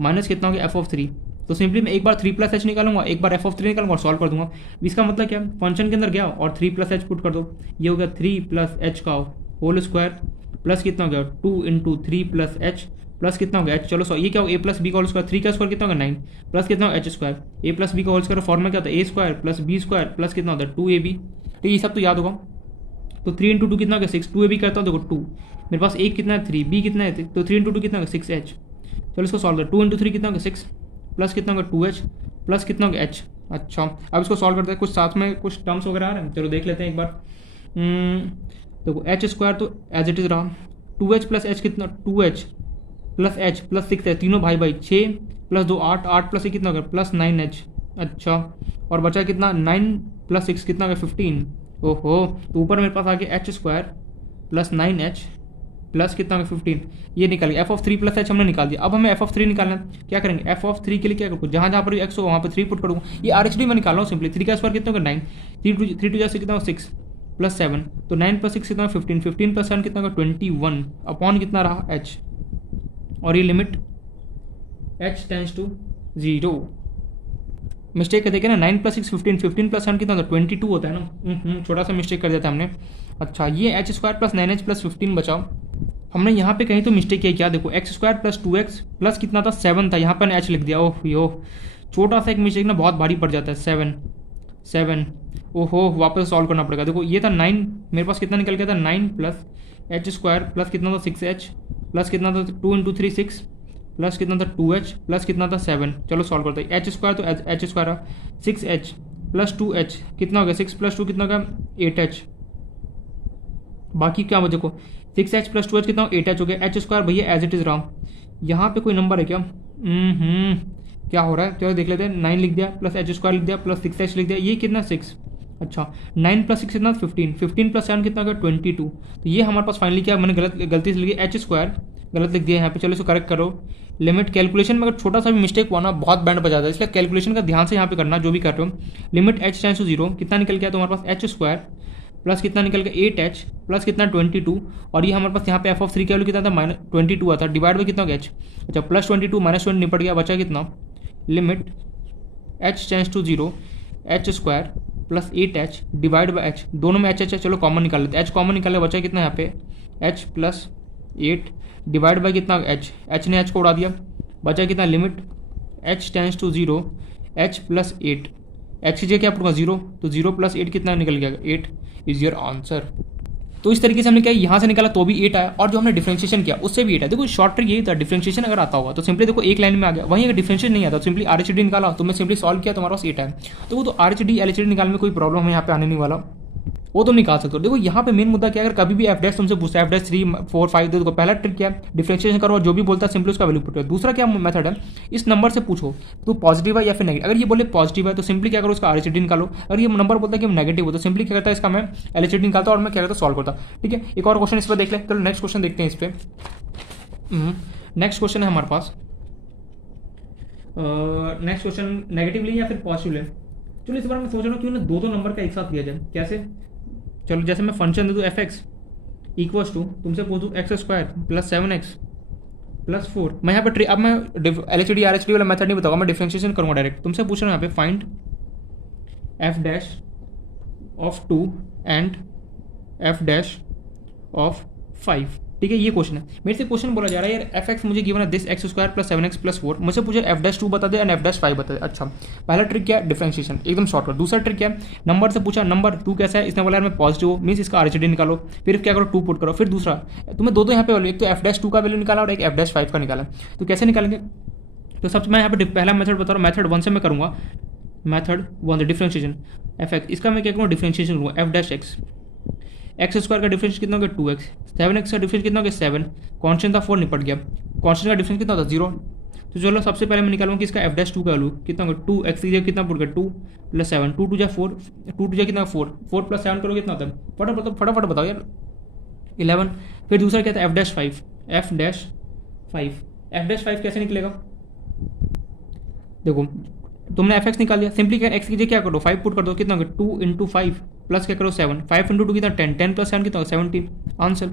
minus कितना हो गया f ऑफ 3। तो सिंपली मैं एक बार 3 + h निकालूंगा, एक बार f ऑफ 3 निकालूंगा और सॉल्व कर दूंगा। इसका मतलब क्या, फंक्शन के अंदर गया और 3 + h पुट कर दो, ये हो गया 3 + h का होल स्क्वायर प्लस कितना हो गया 2 × 3 + h प्लस कितना होगा एच, चलो ये क्या होगा ए प्लस बी का होल स्क्वायर, 3 का स्क्वायर कितना होगा 9 प्लस कितना होगा h square, a plus b का होल स्क्वायर फॉर्मूला क्या होता है a square plus b square plus कितना होता है 2ab। तो ये सब तो याद होगा। तो 3 इंटू 2 कितना होगा 6, 2ab करता हूँ देखो 2, मेरे पास ए कितना है 3, बी कितना है, तो 3 इंटू 2 कितना होगा 6h। चलो इसको सॉल्व कर, 2 इंटू 3 कितना होगा 6 प्लस कितना होगा 2h प्लस कितना होगा h। अच्छा अब इसको सॉल्व करते हैं, कुछ साथ में कुछ टर्म्स वगैरह आ रहे हैं, चलो देख लेते हैं एक बार। देखो एच स्क्वायर तो एज इट इज़ रहा, 2h प्लस h कितना 2h plus h plus 6h, तीनों भाई 6 प्लस 2 8, 8 प्लस 1 कितना होगा प्लस 9h। अच्छा और बचा कितना 9 प्लस 6 कितना होगा 15। ओहो तो ऊपर मेरे पास आ गया H square plus 9h plus कितना होगा 15, ये निकल गया एफ ऑफ 3 प्लस h हमने निकाल दिया। अब हमें एफ ऑफ 3 निकालना है, क्या करेंगे एफ ऑफ 3 के लिए क्या करूँ, जहाँ जहाँ पर एक्स हो वहाँ पर 3 पुट करूँगा, ये आर एच डी में निकाल रहा हूँ सिंपली। 3 का स्क्वायर कितना होगा 9, 3 टू जैसे कितना होगा 6 प्लस 7, तो 9 प्लस 6 कितना 15, 15 प्लस 7 कितना होगा 21 अपॉन कितना रहा h, और ये limit h tends to 0। Mistake कर देखिए ना 9 प्लस 6 15, 15 प्लस 7 कितना होता है 22 होता है ना, छोटा सा मिस्टेक कर दिया था हमने। अच्छा ये H square plus 9h plus 15 बचाओ, हमने यहाँ पे कहीं तो मिस्टेक किया, क्या देखो x square plus 2x plus कितना था 7 था, यहाँ पर h लिख दिया। ओह यो छोटा सा एक मिस्टेक ना बहुत भारी पड़ जाता है। 7 ओहो वापस सॉल्व करना पड़ेगा। देखो ये था 9, मेरे पास कितना निकल गया था 9 प्लस एच स्क्वायर प्लस कितना था 6h प्लस कितना था 2 इंटू 3 6 प्लस कितना था 2h प्लस कितना था 7। चलो सॉल्व करते हैं, एच स्क्वायर तो H square 6h plus 2h कितना हो गया 6 प्लस 2 कितना होगा 8h, बाकी क्या देखो 6h प्लस 2h कितना 8h हो गया। एच स्क्वायर भैया एज इट इज़ रहा, यहाँ पे कोई नंबर है क्या, क्या हो रहा है चलो देख लेते हैं। 9 लिख दिया प्लस एच स्क्वायर लिख दिया प्लस 6h लिख दिया, ये कितना 6। अच्छा 9 प्लस 6 कितना 15, 15 प्लस 7 कितना होगा 22। तो ये हमारे पास फाइनली क्या मैंने गलती से लिखी एच स्क्वायर गलत लिख दिया यहाँ पे। चलो इसको करेक्ट करो, लिमिट कैलकुलेशन में अगर छोटा सा भी मिस्टेक हुआ ना बहुत बैंड बजाता है, इसलिए कैलकुलेशन का ध्यान से यहाँ पे करना जो भी कर रहे हो। लिमिट h टेंस टू 0 कितना निकल गया, तो हमारे पास एच स्क्वायर प्लस कितना निकल गया 8h प्लस कितना 22, और ये हमारे पास यहाँ पे एफ ऑफ 3 की वैल्यू कितना था -22 हुआ था, डिवाइड बाई कितना हो गया h। अच्छा प्लस 22 माइनस 20 निपट गया, बचा कितना limit h tends to 0 H square plus 8h divide by h, दोनों में h है, चलो कॉमन निकाल लेते हैं, h कॉमन निकाले बचा कितना यहाँ पे h प्लस 8 डिवाइड बाई कितना h ने h को उड़ा दिया, बचा कितना limit h tends to 0 h plus 8, h की जगह क्या पड़ूंगा 0, तो 0 प्लस 8 कितना निकल गया 8 इज योर आंसर। तो इस तरीके से हमने क्या यहाँ से निकाला तो भी 8 आया, और जो हमने डिफरेंशिएशन किया उससे भी 8 है। देखो शॉर्ट ट्रिक यही था, डिफरेंशिएशन अगर आता होगा तो सिंपली देखो एक लाइन में आ गया, वहीं अगर डिफरेंशिएशन नहीं आता तो सिंपली आर एच डी निकाला, तो मैं सिंपली सॉल्व किया तो हमारे पास 8 है। तो वो तो R H D L H D निकालने में कोई प्रॉब्लम हमें यहाँ पे आने नहीं वाला, वो तुम निकाल सकते हो। देखो यहाँ पे मेन मुद्दा क्या है, अगर कभी भी एफ डैश तुमसे पूछता है एफ डैश 3 4 5, देखो पहला ट्रिक क्या है डिफरेंशिएशन करो, जो भी बोलता है सिंपली उसका वैल्यू पुट करो। दूसरा क्या मेथड है, इस नंबर से पूछो तो पॉजिटिव है या फिर नेगेटिव, अगर ये बोले पॉजिटिव है तो सिंपली क्या करो उसका आरएचडी निकालो, अगर ये नंबर बोलता है कि नेगेटिव हो तो सिंपली क्या करता है इसका मैं एलएचडी निकालता और मैं क्या करता सॉल्व करता। ठीक है एक और क्वेश्चन इस पर देख ले, चलो नेक्स्ट क्वेश्चन देखते हैं इस पर। नेक्स्ट क्वेश्चन है हमारे पास, नेक्स्ट क्वेश्चन नेगेटिव ले या फिर पॉजिटिव ले। चलो इस बार मैं सोच रहा हूँ क्यों ना दो नंबर का एक साथ लिया जाए, कैसे, चलो जैसे मैं फंक्शन दे दूँ एफ एक्स इक्वल्स टू तुमसे पूछ दूँ x square plus 7x plus 4, मैं यहाँ पे अब मैं L H D R H D वाला मेथड नहीं बताऊंगा, मैं डिफरेंशिएशन करूँगा डायरेक्ट। तुमसे पूछ रहा हूँ यहाँ पे find F dash of 2 and F dash of 5। ठीक है ये क्वेश्चन है, मेरे से क्वेश्चन बोला जा रहा है यार एफ एक्स मुझे गिवन है this x square plus 7x plus 4, मुझे पूछे एफ डैश 2 बता दे एंड एफ डैश 5 बता दे। अच्छा पहला ट्रिक क्या है डिफरेंशिएशन एकदम शॉर्ट कर, दूसरा ट्रिक क्या है नंबर से पूछा नंबर 2 कैसा है, इसने बोला यार मैं पॉजिटिव मीन्स इसका आरएचडी निकालो, फिर क्या करो 2 पुट करो, फिर दूसरा तुम्हें दो यहाँ पे वैल्यू, एक तो एफ डैश 2 का वैल्यू निकाला और एक एफ डैश 5 का निकाला, तो कैसे निकालेंगे। तो सबसे मैं यहाँ पे पहला मेथड बता रहा हूँ, मेथड 1 से मैं करूँगा, मेथड 1 डिफरेंशिएशन एफ एक्स, इसका मैं क्या करूँगा डिफरेंशिएशन करूँगा F dash x, x square का डिफरेंस कितना हो गया 2x, 7x का डिफरेंस कितना हो गया 7, कॉन्स्टेंट था 4 निपट गया, कॉन्स्टेंट का डिफरेंस कितना होता 0। तो चलो सबसे पहले मैं निकालूंगा कि इसका एफ डैश 2 का वैल्यू कितना होगा 2x की जगह कितना पुट गया 2 प्लस 7, 2 2 जा 4, 2 2 जा कितना 4, 4 प्लस 7 करोगे कितना होता है फटाफट बताओ यार 11। फिर दूसरा क्या था एफ डैश 5, एफ डैश 5 कैसे निकलेगा, देखो तुमने एफ एक्स निकाल लिया, सिंपली क्या एक्स की जगह क्या करो 5 पुट कर दो, कितना होगा 2 इंटू 5 प्लस क्या करो 7, 5 इंटू 2 कितना 10, 10 प्लस 7 कितना 17 आंसर।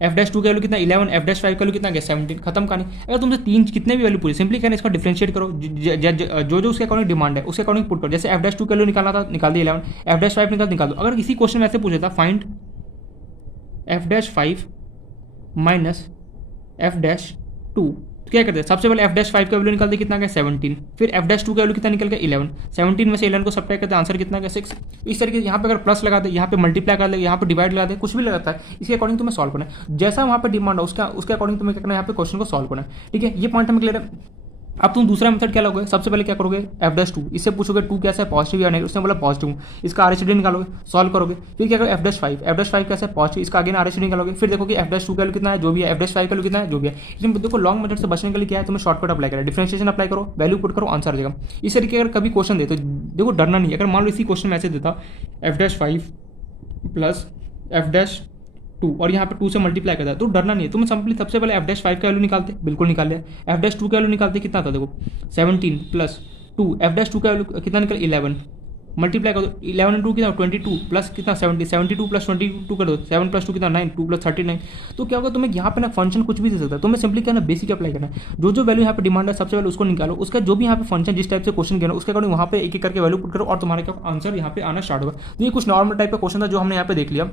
एफ डैश 2 का वैल्यू कितना 11, एफ डैश 5 का वैल्यू कितना गया 17, खत्म कहानी। अगर तुमसे तीन कितने भी वैल्यू पूछे सिंपली कहना इसका डिफरेंशिएट करो, जो उसके अकॉर्डिंग डिमांड है उसके अकॉर्डिंग पुट करो। जैसे एफ डैश 2 का वैल्यू निकालना था निकाल दिया 11, एफ डैश 5 निकाल दो। अगर इसी क्वेश्चन में ऐसे पूछा था find F dash 5 minus F dash two, तो क्या करते हैं सबसे पहले एफ डैश फाइव का वैल्यू निकालते कितना गया 17, फिर एफ डैश टू का वैल्यू कितना निकल गया 11, 17 में से 11 को सब्ट्रैक्ट करते हैं आंसर कितना गया 6। इस तरीके से यहाँ पे अगर प्लस लगा दे, यहाँ पे मल्टीप्लाई कर ले, यहाँ पे डिवाइड लगा दे, कुछ भी लगाता है इसके अकॉर्डिंग तुम्हें सॉल्व करना है, जैसा वहाँ पे डिमांड है उसके अकॉर्डिंग तुम्हें क्या करना है यहाँ पे क्वेश्चन को सॉल्व करना है। ठीक है, ये पॉइंट हमें क्लियर है। अब तुम दूसरा मेथड क्या लोगे, सबसे पहले क्या करोगे एफ डैश टू, इससे पूछोगे टू कैसा है पॉजिटिव या नहीं, उसने बोला पॉजिटिव, इसका आर एच डी निकालोगे, सॉल्व करोगे, फिर क्या करोगे एफ डैश फाइव कैसा है पॉजिटिव, इसका अगेन आर एच डी निकालोगे, फिर देखोगे एफ डैश टू का वैल्यू कितना है जो भी है, एफ डैश फाइव का वैल्यू कितना है जो भी है। लेकिन देखो लॉन्ग मेथड से बचने के लिए क्या है, तुम्हें शॉर्टकट अप्लाई करें, डिफरेंशिएशन अप्लाई करो, वैल्यू पुट करो, आंसर आ जाएगा। इस तरीके अगर कभी क्वेश्चन दे तो देखो डरना नहीं है, अगर मान लो इसी क्वेश्चन में ऐसे देता F dash five plus F dash two और यहाँ पे टू से मल्टीप्लाई करता है तो डरना नहीं है, तुम सिंपली सबसे पहले एफ डैश फाइव का वैल्यू निकालते, बिल्कुल निकाल लिया, एफ डैश टू का वैल्यू निकालते कितना था देखो 17 plus two, F dash two का वैल्यू कितना निकल 11, मल्टीप्लाई कर दो 11 इंटू कितना 22 प्लस कितना 72 प्लस 22 कर दो 7 प्लस 2 कितना 9, 2 प्लस 39, तो क्या होगा तुम्हें यहाँ पे ना फंक्शन कुछ भी दे सकता है, तुम्हें सिंपली क्या ना बेसिक अप्लाई करना है, जो वैल्यू यहाँ पे डिमांड है सबसे पहले उसको निकालो, उसका जो भी यहाँ पे फंक्शन जिस टाइप से क्वेश्चन किया उसके अकॉर्डिंग वहाँ पे एक एक करके वैल्यू पुट करो और तुम्हारे क्या आंसर यहाँ पे आना स्टार्ट होगा। तो ये कुछ नॉर्मल टाइप का क्वेश्चन था जो हमने यहाँ पे देख लिया।